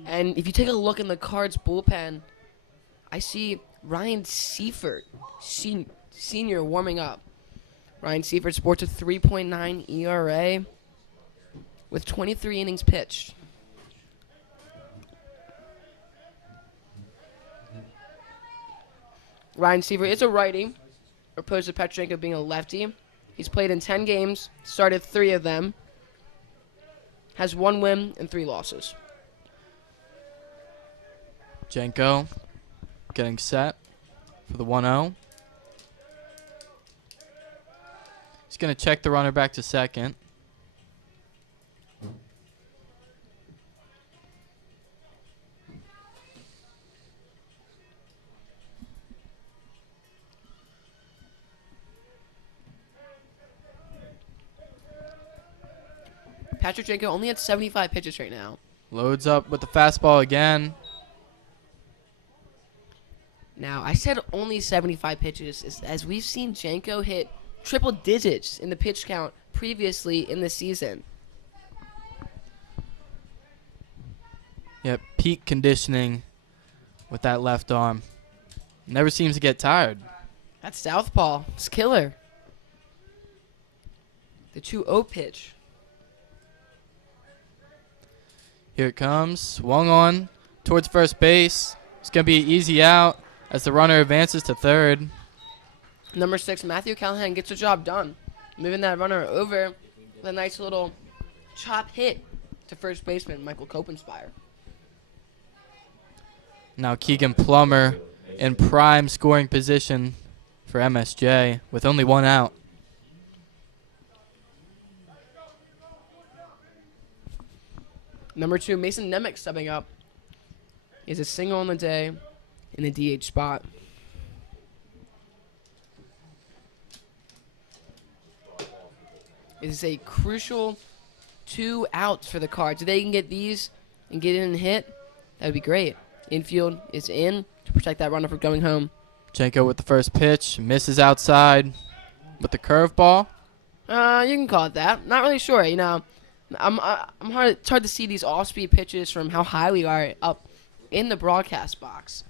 And if you take a look in the Cards bullpen, I see Ryan Seifert, senior, warming up. Ryan Seifert sports a 3.9 ERA with 23 innings pitched. Ryan Seifert is a righty, opposed to Petrenko being a lefty. He's played in 10 games, started 3 of them, has 1 win and 3 losses. Janko getting set for the 1-0. He's going to check the runner back to second. Patrick Janko only had 75 pitches right now. Loads up with the fastball again. Now, I said only 75 pitches, as we've seen Janko hit triple digits in the pitch count previously in the season. Yep, peak conditioning with that left arm. Never seems to get tired. That's southpaw. It's killer. The 2-0 pitch. Here it comes. Swung on towards first base. It's going to be an easy out as the runner advances to third. Number 6, Matthew Callahan gets the job done, moving that runner over with a nice little chop hit to first baseman Michael Copenspire. Now Keegan Plummer in prime scoring position for MSJ with only 1 out. Number 2, Mason Nemec subbing up. He has a single on the day in the DH spot. It is a crucial 2 outs for the Cards. If they can get these and get in and hit, that would be great. Infield is in to protect that runner from going home. Janko with the first pitch, misses outside with the curveball. You can call it that. Not really sure. You know, it's hard to see these off-speed pitches from how high we are up in the broadcast box.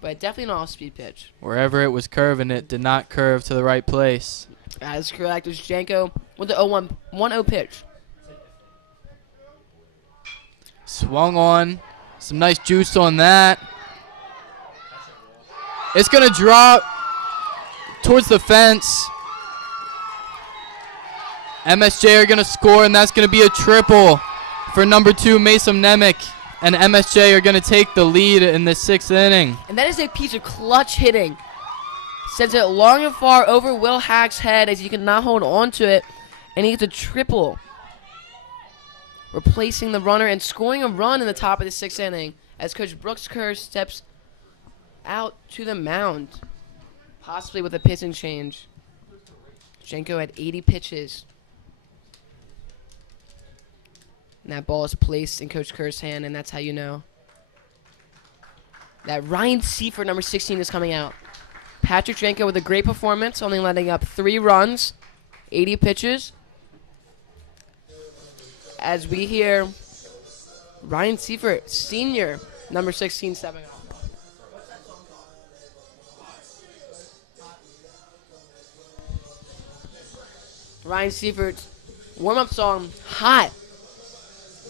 But definitely an off-speed pitch. Wherever it was curving, it did not curve to the right place. That is correct. It's Janko with the 1-0 pitch. Swung on. Some nice juice on that. It's going to drop towards the fence. MSJ are going to score, and that's going to be a triple for number 2, Mason Nemec. And MSJ are going to take the lead in the 6th inning. And that is a piece of clutch hitting. Sends it long and far over Will Hack's head as he cannot hold on to it. And he gets a triple, replacing the runner and scoring a run in the top of the 6th inning as Coach Brooks Kerr steps out to the mound, possibly with a pitching change. Janko had 80 pitches. And that ball is placed in Coach Kerr's hand, and that's how you know that Ryan Seifert, number 16, is coming out. Patrick Janko with a great performance, only letting up 3 runs, 80 pitches. As we hear Ryan Seifert, senior, number 16, stepping up. Ryan Seifert's warm-up song, Hot.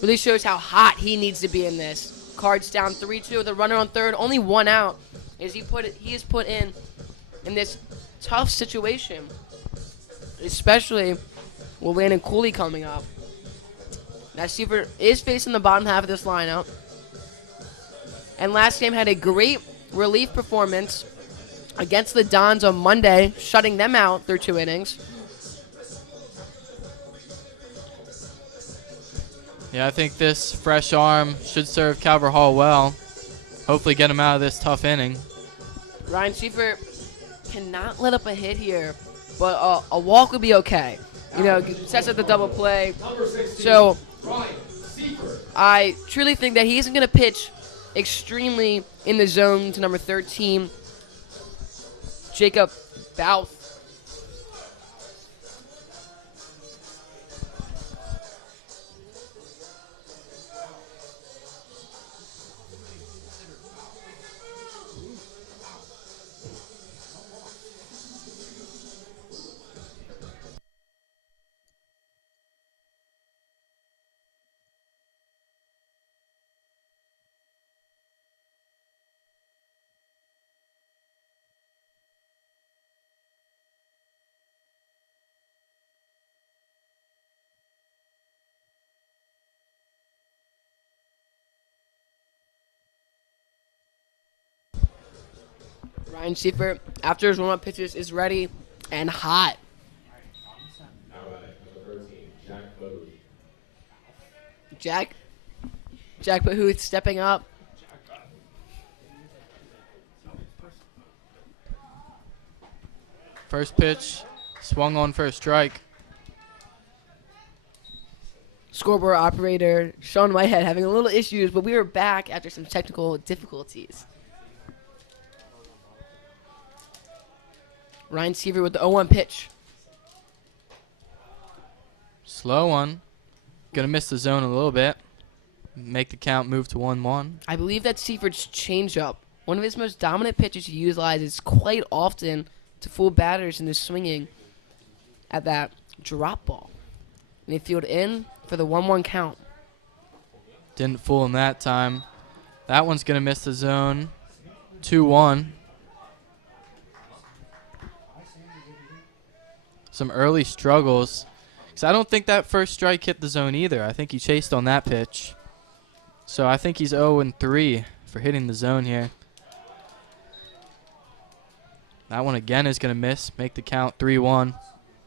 Really shows how hot he needs to be in this. Cards down 3-2 with a runner on third, only 1 out. He is put in this tough situation, especially with Landon Cooley coming up. Now Seifert is facing the bottom half of this lineup. And last game had a great relief performance against the Dons on Monday, shutting them out through 2 innings. Yeah, I think this fresh arm should serve Calvert Hall well. Hopefully get him out of this tough inning. Ryan Seifert cannot let up a hit here, but a walk would be okay. You know, sets up the double play. So I truly think that he isn't going to pitch extremely in the zone to number 13, Jacob Bouth. Ryan Seifert, after his warm-up pitches, is ready and hot. Jack Booth stepping up. First pitch, swung on for a strike. Scoreboard operator Sean Whitehead having a little issues, but we are back after some technical difficulties. Ryan Seifert with the 0-1 pitch. Slow one. Gonna miss the zone a little bit. Make the count move to 1-1. I believe that Seifert's changeup, one of his most dominant pitches he utilizes quite often to fool batters in the swinging at that drop ball. And he fielded in for the 1-1 count. Didn't fool him that time. That one's gonna miss the zone. 2-1. Some early struggles. Because I don't think that first strike hit the zone either. I think he chased on that pitch. So I think he's 0-3 for hitting the zone here. That one again is going to miss. Make the count 3-1.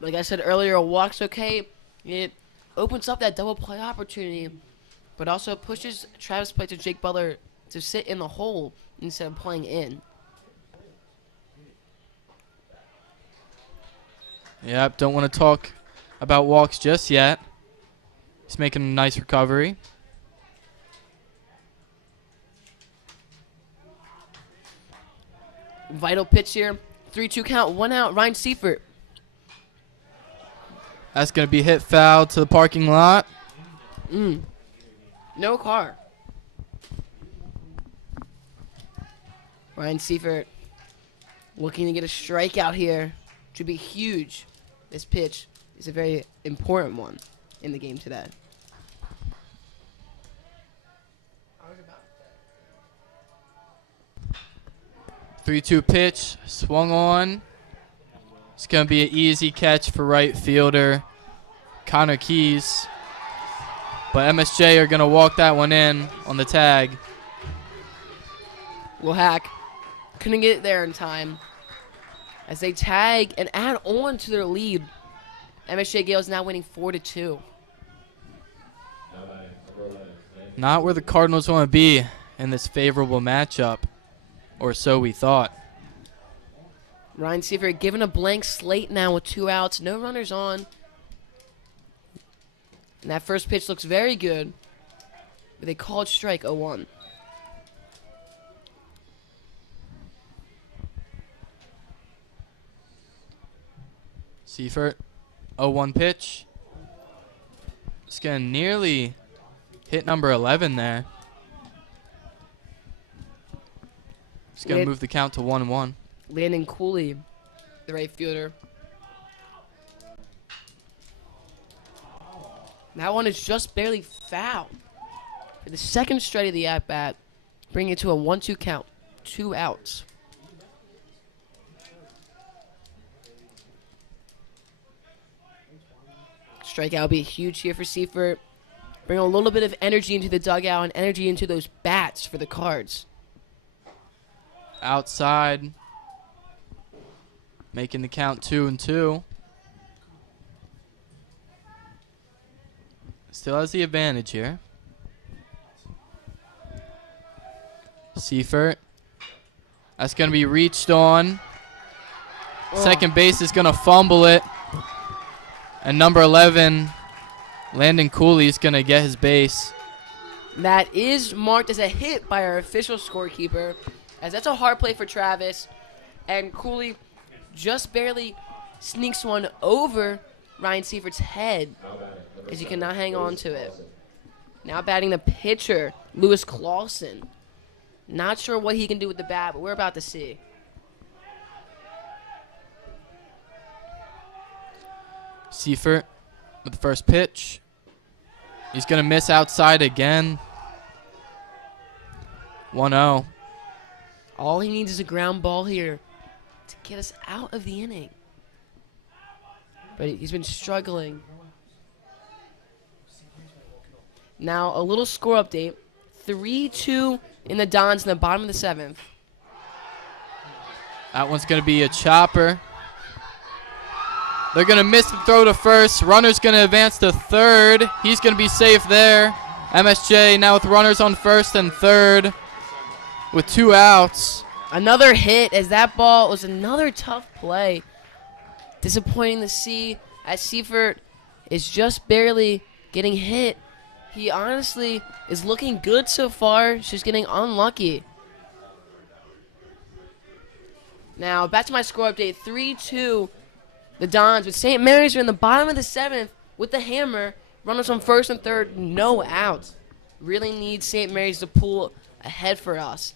Like I said earlier, a walk's okay. It opens up that double play opportunity, but also pushes Travis Plate to Jake Butler to sit in the hole instead of playing in. Yep, don't want to talk about walks just yet. He's making a nice recovery. Vital pitch here. 3-2 count, 1 out. Ryan Seifert. That's going to be hit foul to the parking lot. No car. Ryan Seifert looking to get a strikeout here. Should be huge. This pitch is a very important one in the game today. 3-2 pitch, swung on. It's going to be an easy catch for right fielder Connor Keys. But MSJ are going to walk that one in on the tag. Will Hack couldn't get it there in time as they tag and add on to their lead. MSJ Gale is now winning 4-2. Not where the Cardinals want to be in this favorable matchup, or so we thought. Ryan Seifert given a blank slate now with 2 outs, no runners on. And that first pitch looks very good with a called strike 0-1. Seifert, 0-1 pitch. It's going to nearly hit number 11 there. It's going to move the count to 1-1. Landon Cooley, the right fielder. That one is just barely foul. For the second straight of the at-bat, bringing it to a 1-2 count. 2 outs. Strikeout will be huge here for Seifert. Bring a little bit of energy into the dugout and energy into those bats for the Cards. Outside. Making the count 2-2. Still has the advantage here. Seifert. That's going to be reached on. Second base is going to fumble it. And number 11, Landon Cooley, is going to get his base. That is marked as a hit by our official scorekeeper, as that's a hard play for Travis. And Cooley just barely sneaks one over Ryan Seifert's head, as he cannot hang on to it. Now batting the pitcher, Lewis Clausen. Not sure what he can do with the bat, but we're about to see. Seifert with the first pitch. He's going to miss outside again. 1-0. All he needs is a ground ball here to get us out of the inning. But he's been struggling. Now, a little score update. 3-2 in the Dons in the bottom of the 7th. That one's going to be a chopper. They're going to miss the throw to first. Runner's going to advance to third. He's going to be safe there. MSJ now with runners on first and third with 2 outs. Another hit, as that ball was another tough play. Disappointing to see, as Seifert is just barely getting hit. He honestly is looking good so far. She's getting unlucky. Now, back to my score update. 3-2, the Dons. But St. Mary's are in the bottom of the 7th with the hammer. Runners on first and third, no outs. Really need St. Mary's to pull ahead for us.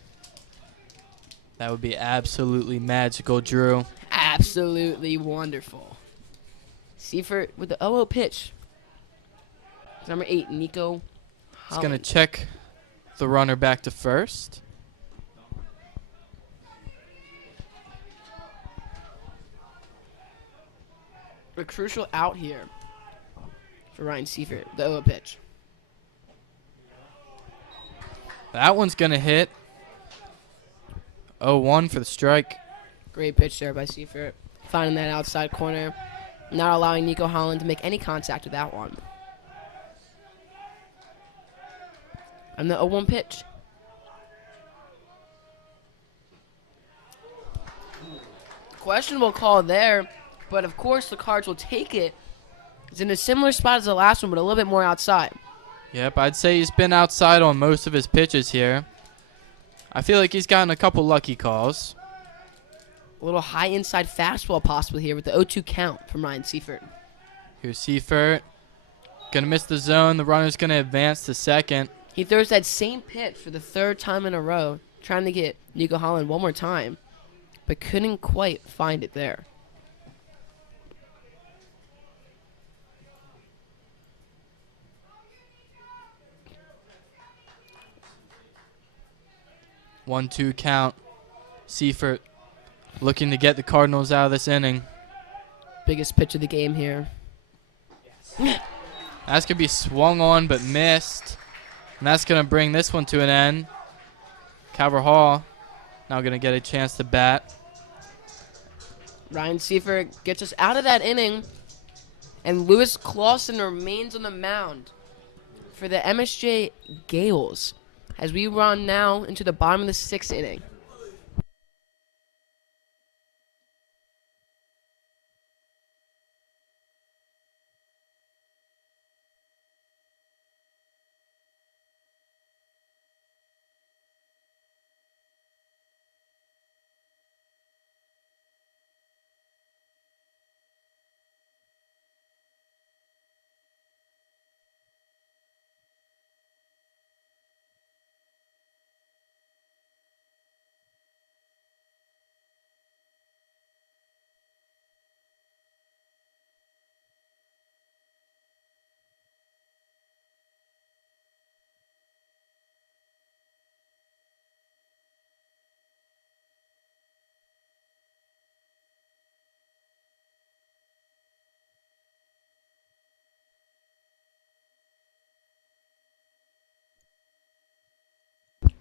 That would be absolutely magical, Drew. Absolutely wonderful. Seifert with the 0-0 pitch. Number 8, Nico He's going to Holland. check the runner back to first. A crucial out here for Ryan Seifert, the 0-0 pitch. That one's going to hit. 0-1 for the strike. Great pitch there by Seifert. Finding that outside corner. Not allowing Nico Holland to make any contact with that one. And the 0-1 pitch. Questionable call there, but of course the Cards will take it. It's in a similar spot as the last one, but a little bit more outside. Yep, I'd say he's been outside on most of his pitches here. I feel like he's gotten a couple lucky calls. A little high inside fastball possible here with the 0-2 count from Ryan Seifert. Here's Seifert. Going to miss the zone. The runner's going to advance to second. He throws that same pitch for the 3rd time in a row, trying to get Nico Holland one more time, but couldn't quite find it there. One-two count. Seifert looking to get the Cardinals out of this inning. Biggest pitch of the game here. That's going to be swung on but missed. And that's going to bring this one to an end. Calvert Hall now going to get a chance to bat. Ryan Seifert gets us out of that inning, and Lewis Clausen remains on the mound for the MSJ Gales as we run now into the bottom of the 6th inning.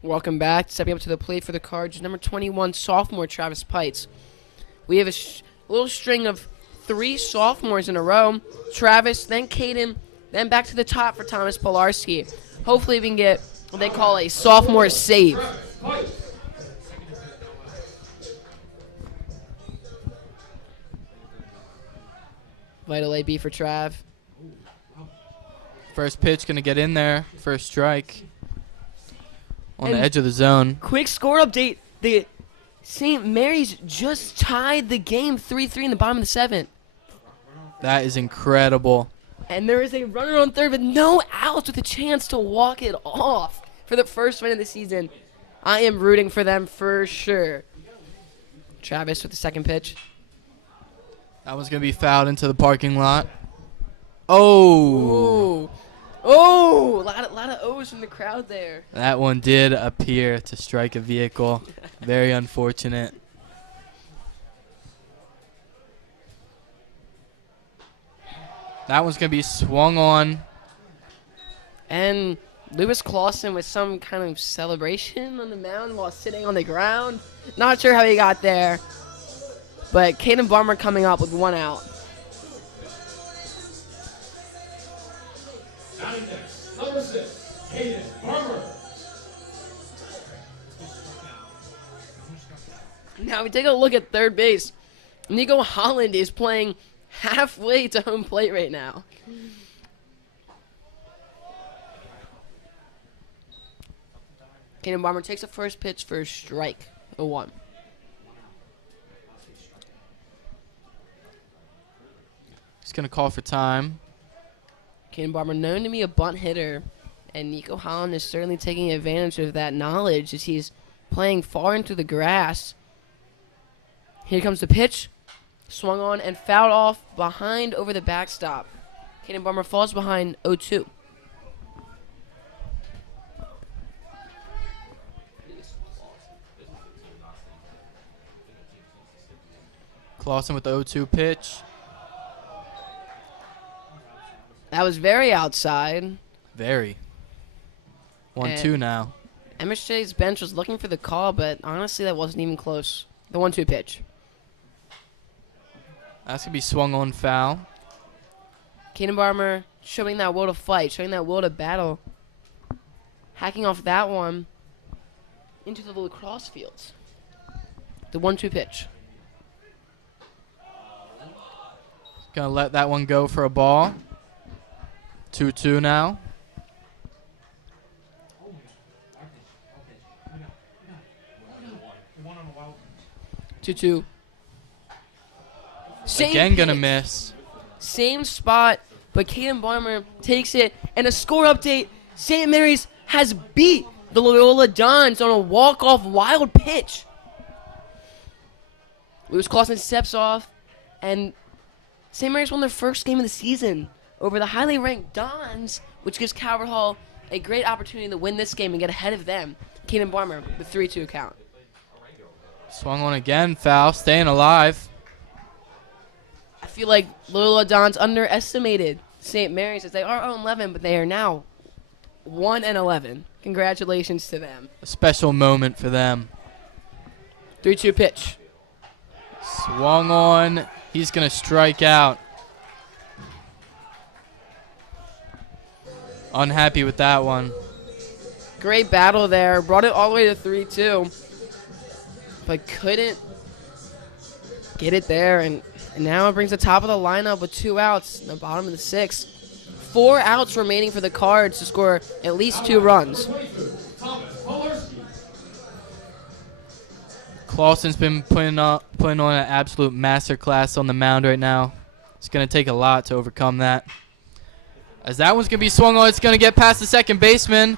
Welcome back. Stepping up to the plate for the Cards, number 21, sophomore Travis Pites. We have a little string of 3 sophomores in a row. Travis, then Caden, then back to the top for Thomas Polarski. Hopefully we can get what they call a sophomore save. Vital AB for Trav. First pitch going to get in there. First strike. On the And edge of the zone. Quick score update. The St. Mary's just tied the game 3-3 in the bottom of the 7th. That is incredible. And there is a runner on third with no outs with a chance to walk it off for the first win of the season. I am rooting for them for sure. Travis with the second pitch. That one's going to be fouled into the parking lot. Oh. Ooh. Oh, a lot of O's from the crowd there. That one did appear to strike a vehicle. Very unfortunate. That one's going to be swung on. And Lewis Clausen with some kind of celebration on the mound while sitting on the ground. Not sure how he got there. But Caden Barmer coming up with 1 out. Batting next, number 6, Caden Barber. Now we take a look at third base. Nico Holland is playing halfway to home plate right now. Caden Barmer takes the first pitch for a strike, 0-1. He's going to call for time. Caden Barber known to be a bunt hitter, and Nico Holland is certainly taking advantage of that knowledge as he's playing far into the grass. Here comes the pitch. Swung on and fouled off behind over the backstop. Caden Barber falls behind 0-2. Clausen with the 0-2 pitch. That was very outside. Very. 1-2 now. MSJ's bench was looking for the call, but honestly, that wasn't even close. The 1-2 pitch. That's going to be swung on foul. Caden Barber showing that will to fight, showing that will to battle. Hacking off that one into the lacrosse fields. The 1-2 pitch. Going to let that one go for a ball. 2-2 now. Two. Again going to miss. Same spot, but Caden Barber takes it. And a score update, St. Mary's has beat the Loyola Dons on a walk-off wild pitch. Lewis Clausen steps off, and St. Mary's won their first game of the season over the highly ranked Dons, which gives Calvert Hall a great opportunity to win this game and get ahead of them. Caden Barber with 3-2 count. Swung on again, foul, staying alive. I feel like Loyola Dons underestimated St. Mary's as they are 0-11, but they are now 1-11. Congratulations to them. A special moment for them. 3-2 pitch. Swung on. He's going to strike out. Unhappy with that one. Great battle there. Brought it all the way to 3-2. But couldn't get it there. And now it brings the top of the lineup with 2 outs in the bottom of the 6th. 4 outs remaining for the Cards to score at least 2 runs. Clausen's been putting on an absolute masterclass on the mound right now. It's going to take a lot to overcome that. As that one's going to be swung on, it's going to get past the second baseman.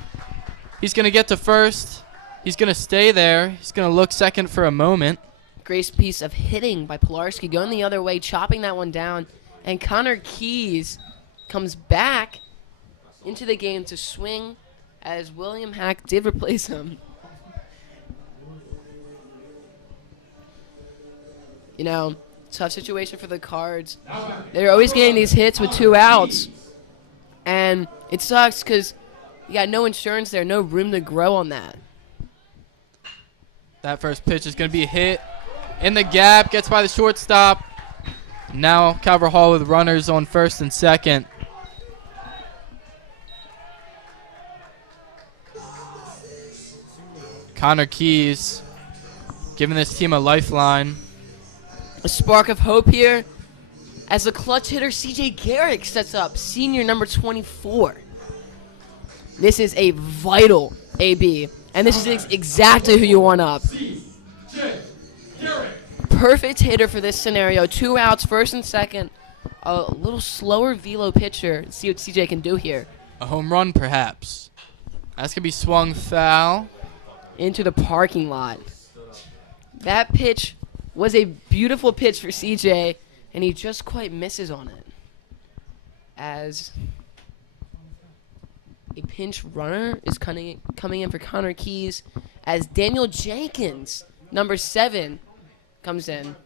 He's going to get to first. He's going to stay there. He's going to look second for a moment. Great piece of hitting by Polarski, going the other way, chopping that one down. And Connor Keys comes back into the game to swing as William Hack did replace him. You know, tough situation for the Cards. They're always getting these hits with 2 outs. And it sucks because you got no insurance there, no room to grow on that. That first pitch is going to be hit in the gap. Gets by the shortstop. Now Calvert Hall with runners on first and second. Connor Keys giving this team a lifeline. A spark of hope here as the clutch hitter CJ Garrick sets up, senior number 24. This is a vital AB, and this is exactly who you want up. C.J. Garrett. Perfect hitter for this scenario. 2 outs, first and second. A little slower velo pitcher. Let's see what CJ can do here. A home run, perhaps. That's going to be swung foul. Into the parking lot. That pitch was a beautiful pitch for CJ, and he just quite misses on it. As a pinch runner is coming in for Connor Keys, as Daniel Jenkins, number 7, comes in.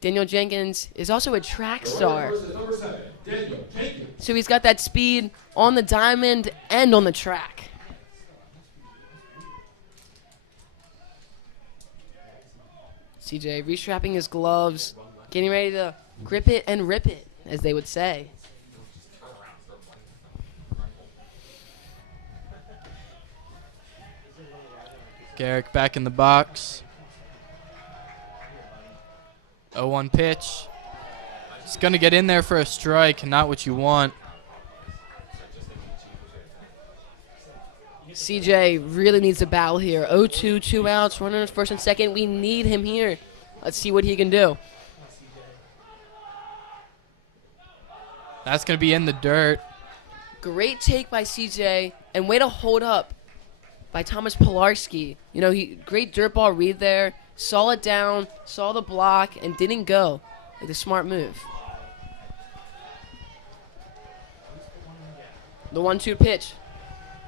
Daniel Jenkins is also a track star. Number 7, Daniel Jenkins. So he's got that speed on the diamond and on the track. CJ restrapping his gloves, getting ready to grip it and rip it, as they would say. Garrick back in the box. 0-1 pitch. He's going to get in there for a strike, not what you want. CJ really needs a battle here. 0-2, 2 outs, runners first and second. We need him here. Let's see what he can do. That's going to be in the dirt. Great take by CJ, and way to hold up by Thomas Pilarski. You know, great dirt ball read there. Saw it down, saw the block, and didn't go. Like a smart move. The 1-2 pitch.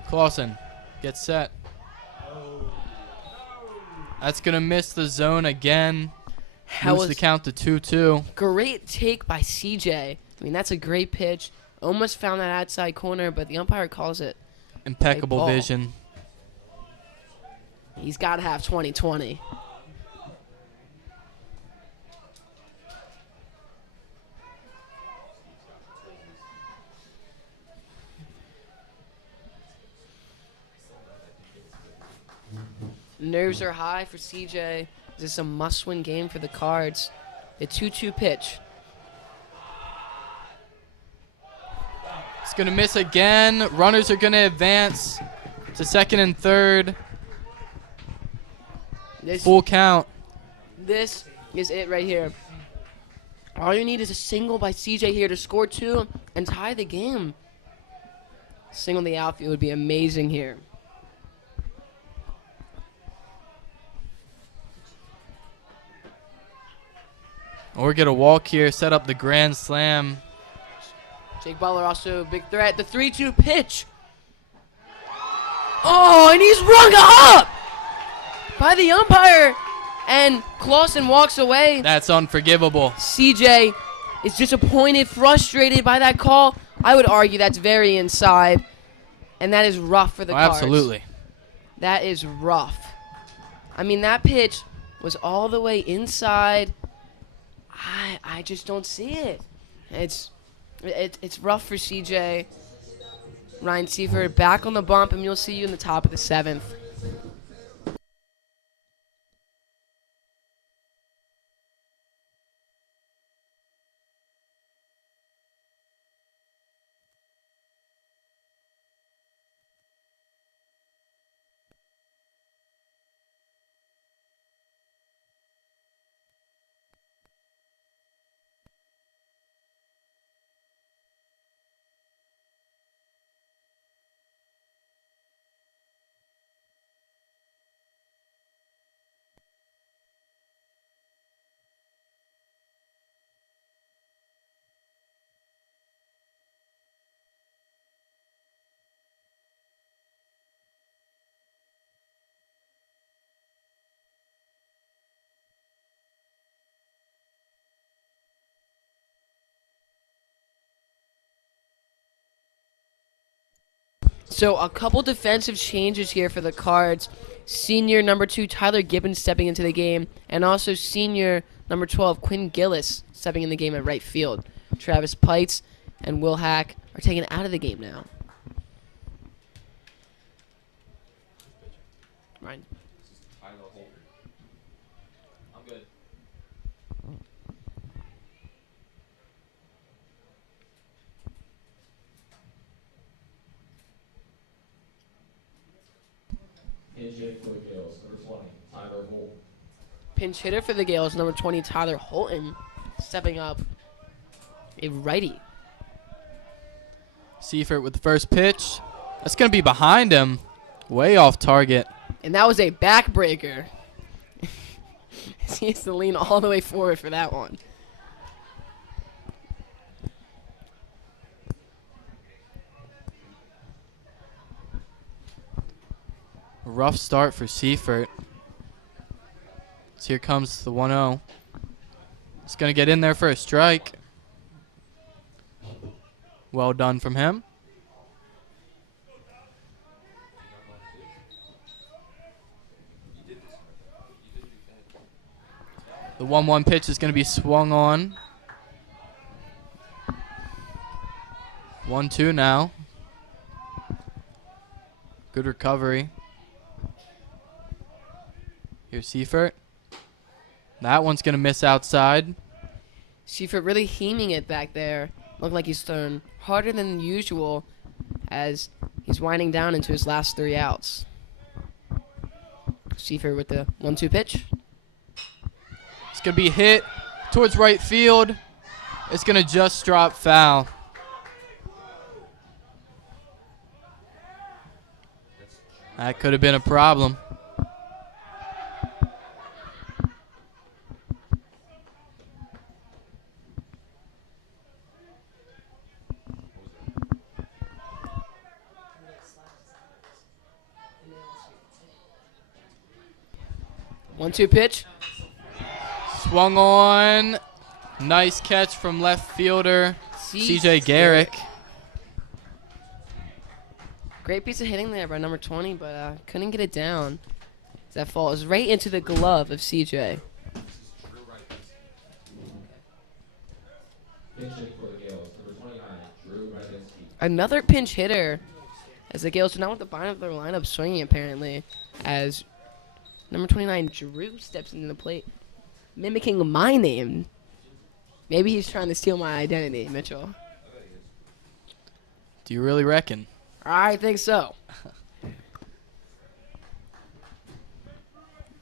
Clausen gets set. That's going to miss the zone again. Moves the count to 2-2. Great take by CJ. I mean, that's a great pitch. Almost found that outside corner, but the umpire calls it. Impeccable vision. He's got to have 20-20. Nerves are high for CJ. This is a must-win game for the Cards. The 2-2 pitch. It's going to miss again. Runners are going to advance to second and third. Full count. This is it right here. All you need is a single by CJ here to score 2 and tie the game. Single in the outfield would be amazing here. Or get a walk here, set up the grand slam. Jake Butler also a big threat. The 3-2 pitch. Oh, and he's rung up by the umpire. And Clausen walks away. That's unforgivable. CJ is disappointed, frustrated by that call. I would argue that's very inside. And that is rough for the Cards. Absolutely. That is rough. I mean, that pitch was all the way inside. I just don't see it. It's rough for CJ. Ryan Seifert back on the bump, and we'll see you in the top of the 7th. So a couple defensive changes here for the Cards. Senior number 2 Tyler Gibbons stepping into the game, and also senior number 12 Quinn Gillis stepping in the game at right field. Travis Pites and Will Hack are taken out of the game now. Ryan. I'm good. Pinch hit for the Gales, number 20, Tyler Holt. Pinch hitter for the Gales, number 20 Tyler Holton, stepping up, a righty. Seifert with the first pitch. That's going to be behind him. Way off target. And that was a backbreaker. He has to lean all the way forward for that one. Rough start for Seifert. So here comes the 1-0. It's going to get in there for a strike. Well done from him. The 1-1 pitch is going to be swung on. 1-2 now. Good recovery. Here's Seifert. That one's going to miss outside. Seifert really heaming it back there. Looked like he's thrown harder than usual as he's winding down into his last 3 outs. Seifert with the 1-2 pitch. It's going to be hit towards right field. It's going to just drop foul. That could have been a problem. One-two pitch. Swung on. Nice catch from left fielder CJ Garrick. Great piece of hitting there by number 20, but couldn't get it down. That falls right into the glove of CJ. Pinch hit for the Gales, number 29, Drew Radzinski. Another pinch hitter, as the Gales do not want the bottom of their lineup swinging apparently, as number 29 Drew steps into the plate, mimicking my name. Maybe he's trying to steal my identity, Mitchell. Do you really reckon? I think so.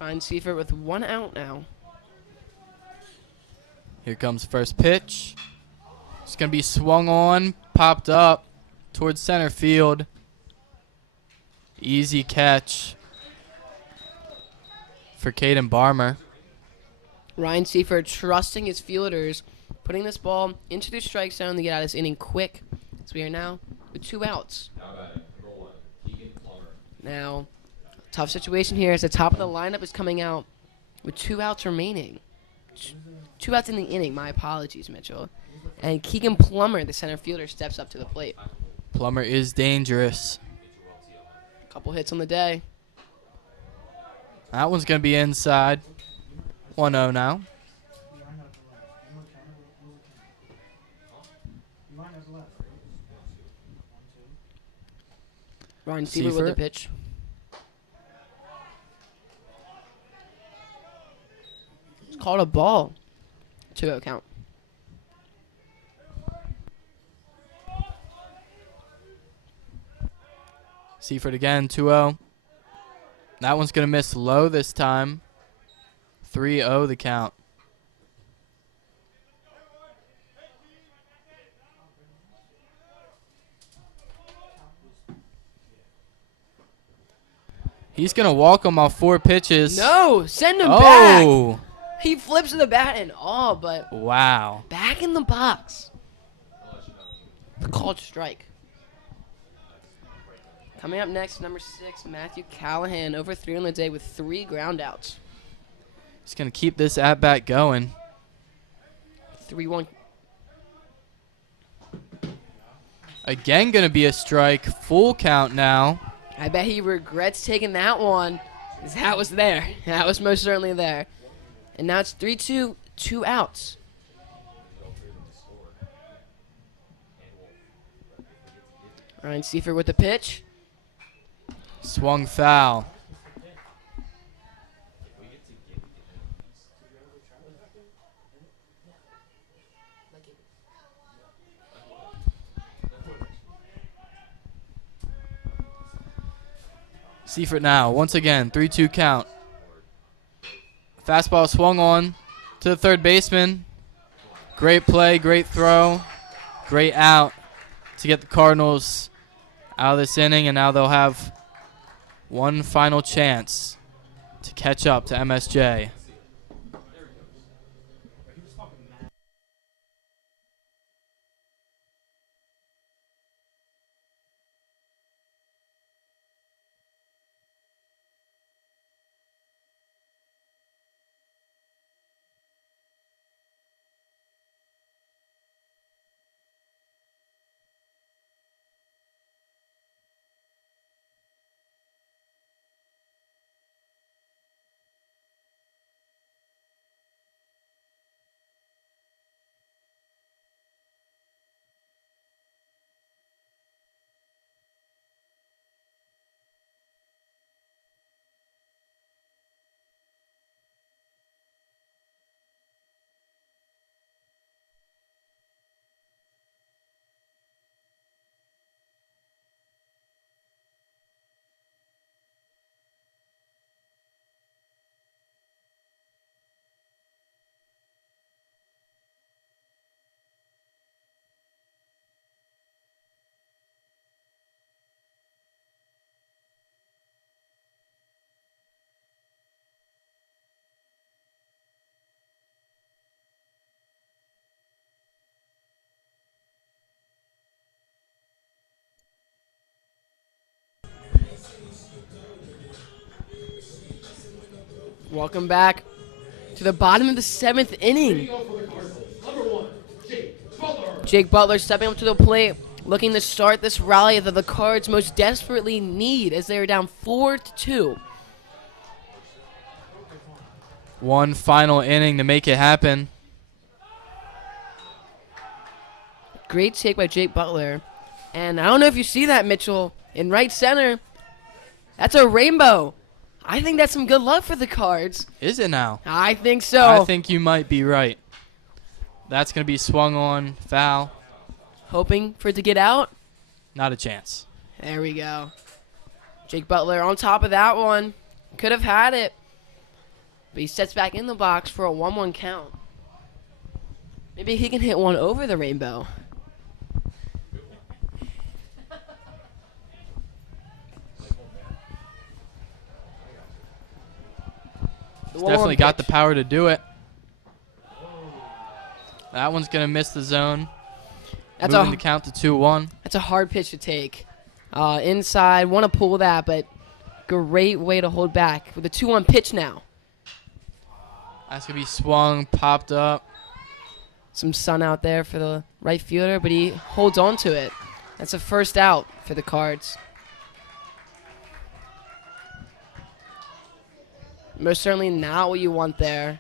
Ryan Seifert with 1 out now. Here comes first pitch. It's going to be swung on, popped up towards center field. Easy catch for Caden Barmer. Ryan Seifert trusting his fielders, putting this ball into the strike zone to get out of this inning quick. So we are now with 2 outs. Now batting, number 1, Keegan Plummer. Now, tough situation here as the top of the lineup is coming out with 2 outs remaining. 2 outs in the inning. My apologies, Mitchell. And Keegan Plummer, the center fielder, steps up to the plate. Plummer is dangerous. Couple hits on the day. That one's going to be inside. 1-0 now. Ryan Seifert with the Seifert. pitch. It's called a ball. 2-0 count. Seifert again, 2-0. That one's going to miss low this time. 3-0 the count. He's going to walk him off 4 pitches. No! Send him back! Oh! He flips to the bat and all, but Wow. back in the box. The called strike. Coming up next, number 6, Matthew Callahan, over 3 on the day with 3 groundouts. He's going to keep this at-bat going. 3-1. Again going to be a strike. Full count now. I bet he regrets taking that one. That was there. That was most certainly there. And now it's 3-2, 2 outs. Ryan Seifert with the pitch. Swung foul. Seifert now, once again, 3-2 count. Fastball swung on to the third baseman. Great play, great throw, great out to get the Cardinals out of this inning, and now they'll have one final chance to catch up to MSJ. Welcome back to the bottom of the 7th inning. Leading off for the Cardinals, number 1, Jake Butler. Jake Butler stepping up to the plate, looking to start this rally that the Cards most desperately need as they are down 4-2. One final inning to make it happen. Great take by Jake Butler. And I don't know if you see that, Mitchell, in right center. That's a rainbow. I think that's some good luck for the Cards. Is it now? I think so. I think you might be right. That's going to be swung on, foul. Hoping for it to get out. Not a chance. There we go. Jake Butler on top of that one. Could have had it. But he sets back in the box for a 1-1 count. Maybe he can hit one over the rainbow. He's definitely got the power to do it. That one's going to miss the zone. That's Moving the count to 2-1. That's a hard pitch to take. Inside, want to pull that, but great way to hold back with a 2-1 pitch now. That's going to be swung, popped up. Some sun out there for the right fielder, but he holds on to it. That's a first out for the Cards. Most certainly not what you want there.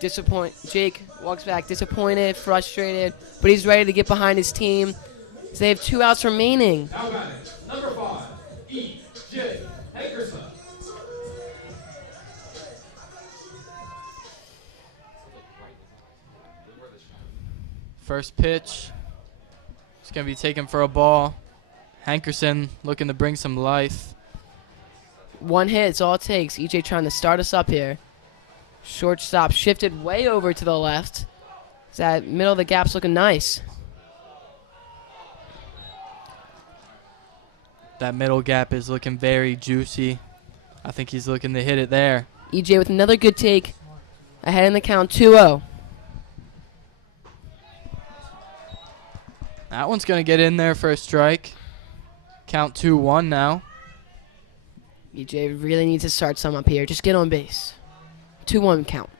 Jake walks back disappointed, frustrated, but he's ready to get behind his team. So they have 2 outs remaining. Now batting, number 5, E.J. Hankerson. First pitch. It's going to be taken for a ball. Hankerson looking to bring some life. 1 hit is all it takes. EJ trying to start us up here. Shortstop shifted way over to the left. That middle of the gap's looking nice. That middle gap is looking very juicy. I think he's looking to hit it there. EJ with another good take. Ahead in the count, 2-0. That one's going to get in there for a strike. Count 2-1 now. EJ really needs to start some up here. Just get on base. 2-1 count.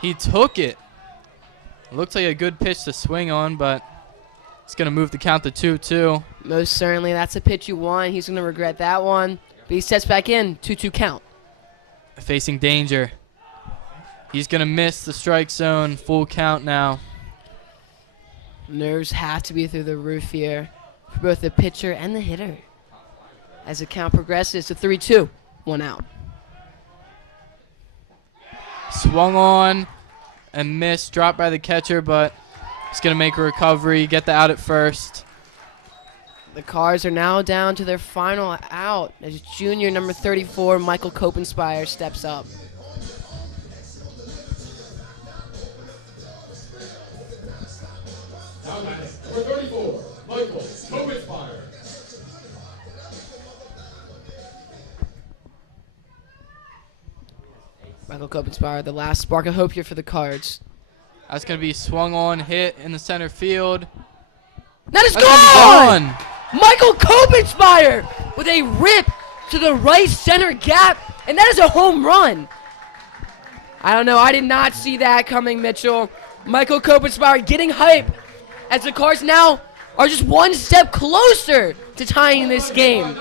He took it. Looks like a good pitch to swing on, but it's going to move the count to 2-2. Most certainly. That's a pitch you want. He's going to regret that one. But he steps back in. 2-2 count. Facing danger. He's going to miss the strike zone. Full count now. Nerves have to be through the roof here for both the pitcher and the hitter. As the count progresses to 3-2. 1 out. Swung on and missed. Dropped by the catcher, but he's going to make a recovery. Get the out at first. The Cards are now down to their final out as junior number 34, Michael Kopenspire, steps up. Now batting, number 34, Michael Kopenspire. Michael Kopenspire, the last spark of hope here for the Cards. That's going to be swung on, hit in the center field. That is That's gonna be gone! Michael Kopenspire with a rip to the right center gap, and that is a home run. I don't know. I did not see that coming, Mitchell. Michael Kopenspire getting hype as the Cards now are just one step closer to tying this game.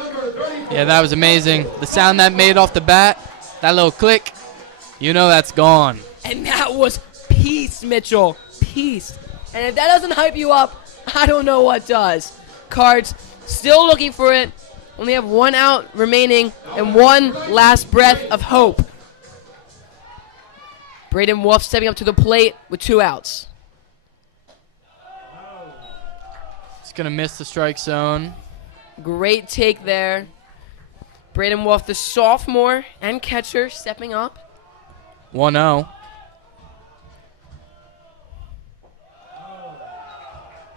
Yeah, that was amazing. The sound that made off the bat, that little click, you know that's gone. And that was peace, Mitchell. Peace. And if that doesn't hype you up, I don't know what does. Cards still looking for it. Only have 1 out remaining and one last breath of hope. Braden Wolf stepping up to the plate with 2 outs. He's going to miss the strike zone. Great take there. Braden Wolf, the sophomore and catcher, stepping up. 1-0.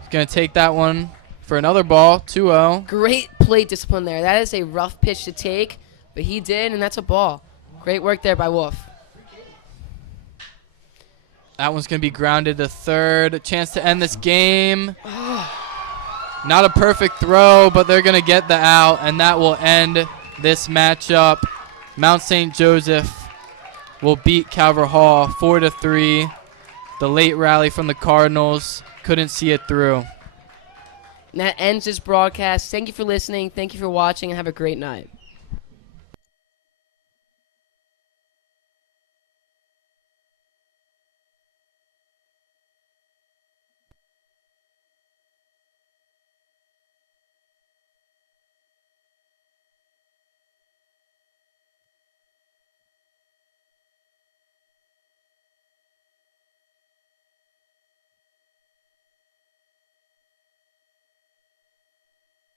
He's going to take that one for another ball. 2-0. Great plate discipline there. That is a rough pitch to take, but he did, and that's a ball. Great work there by Wolf. That one's going to be grounded to third. A chance to end this game. Not a perfect throw, but they're going to get the out, and that will end this matchup. Mount St. Joseph will beat Calvert Hall 4-3. The late rally from the Cardinals couldn't see it through. And that ends this broadcast. Thank you for listening. Thank you for watching, and have a great night.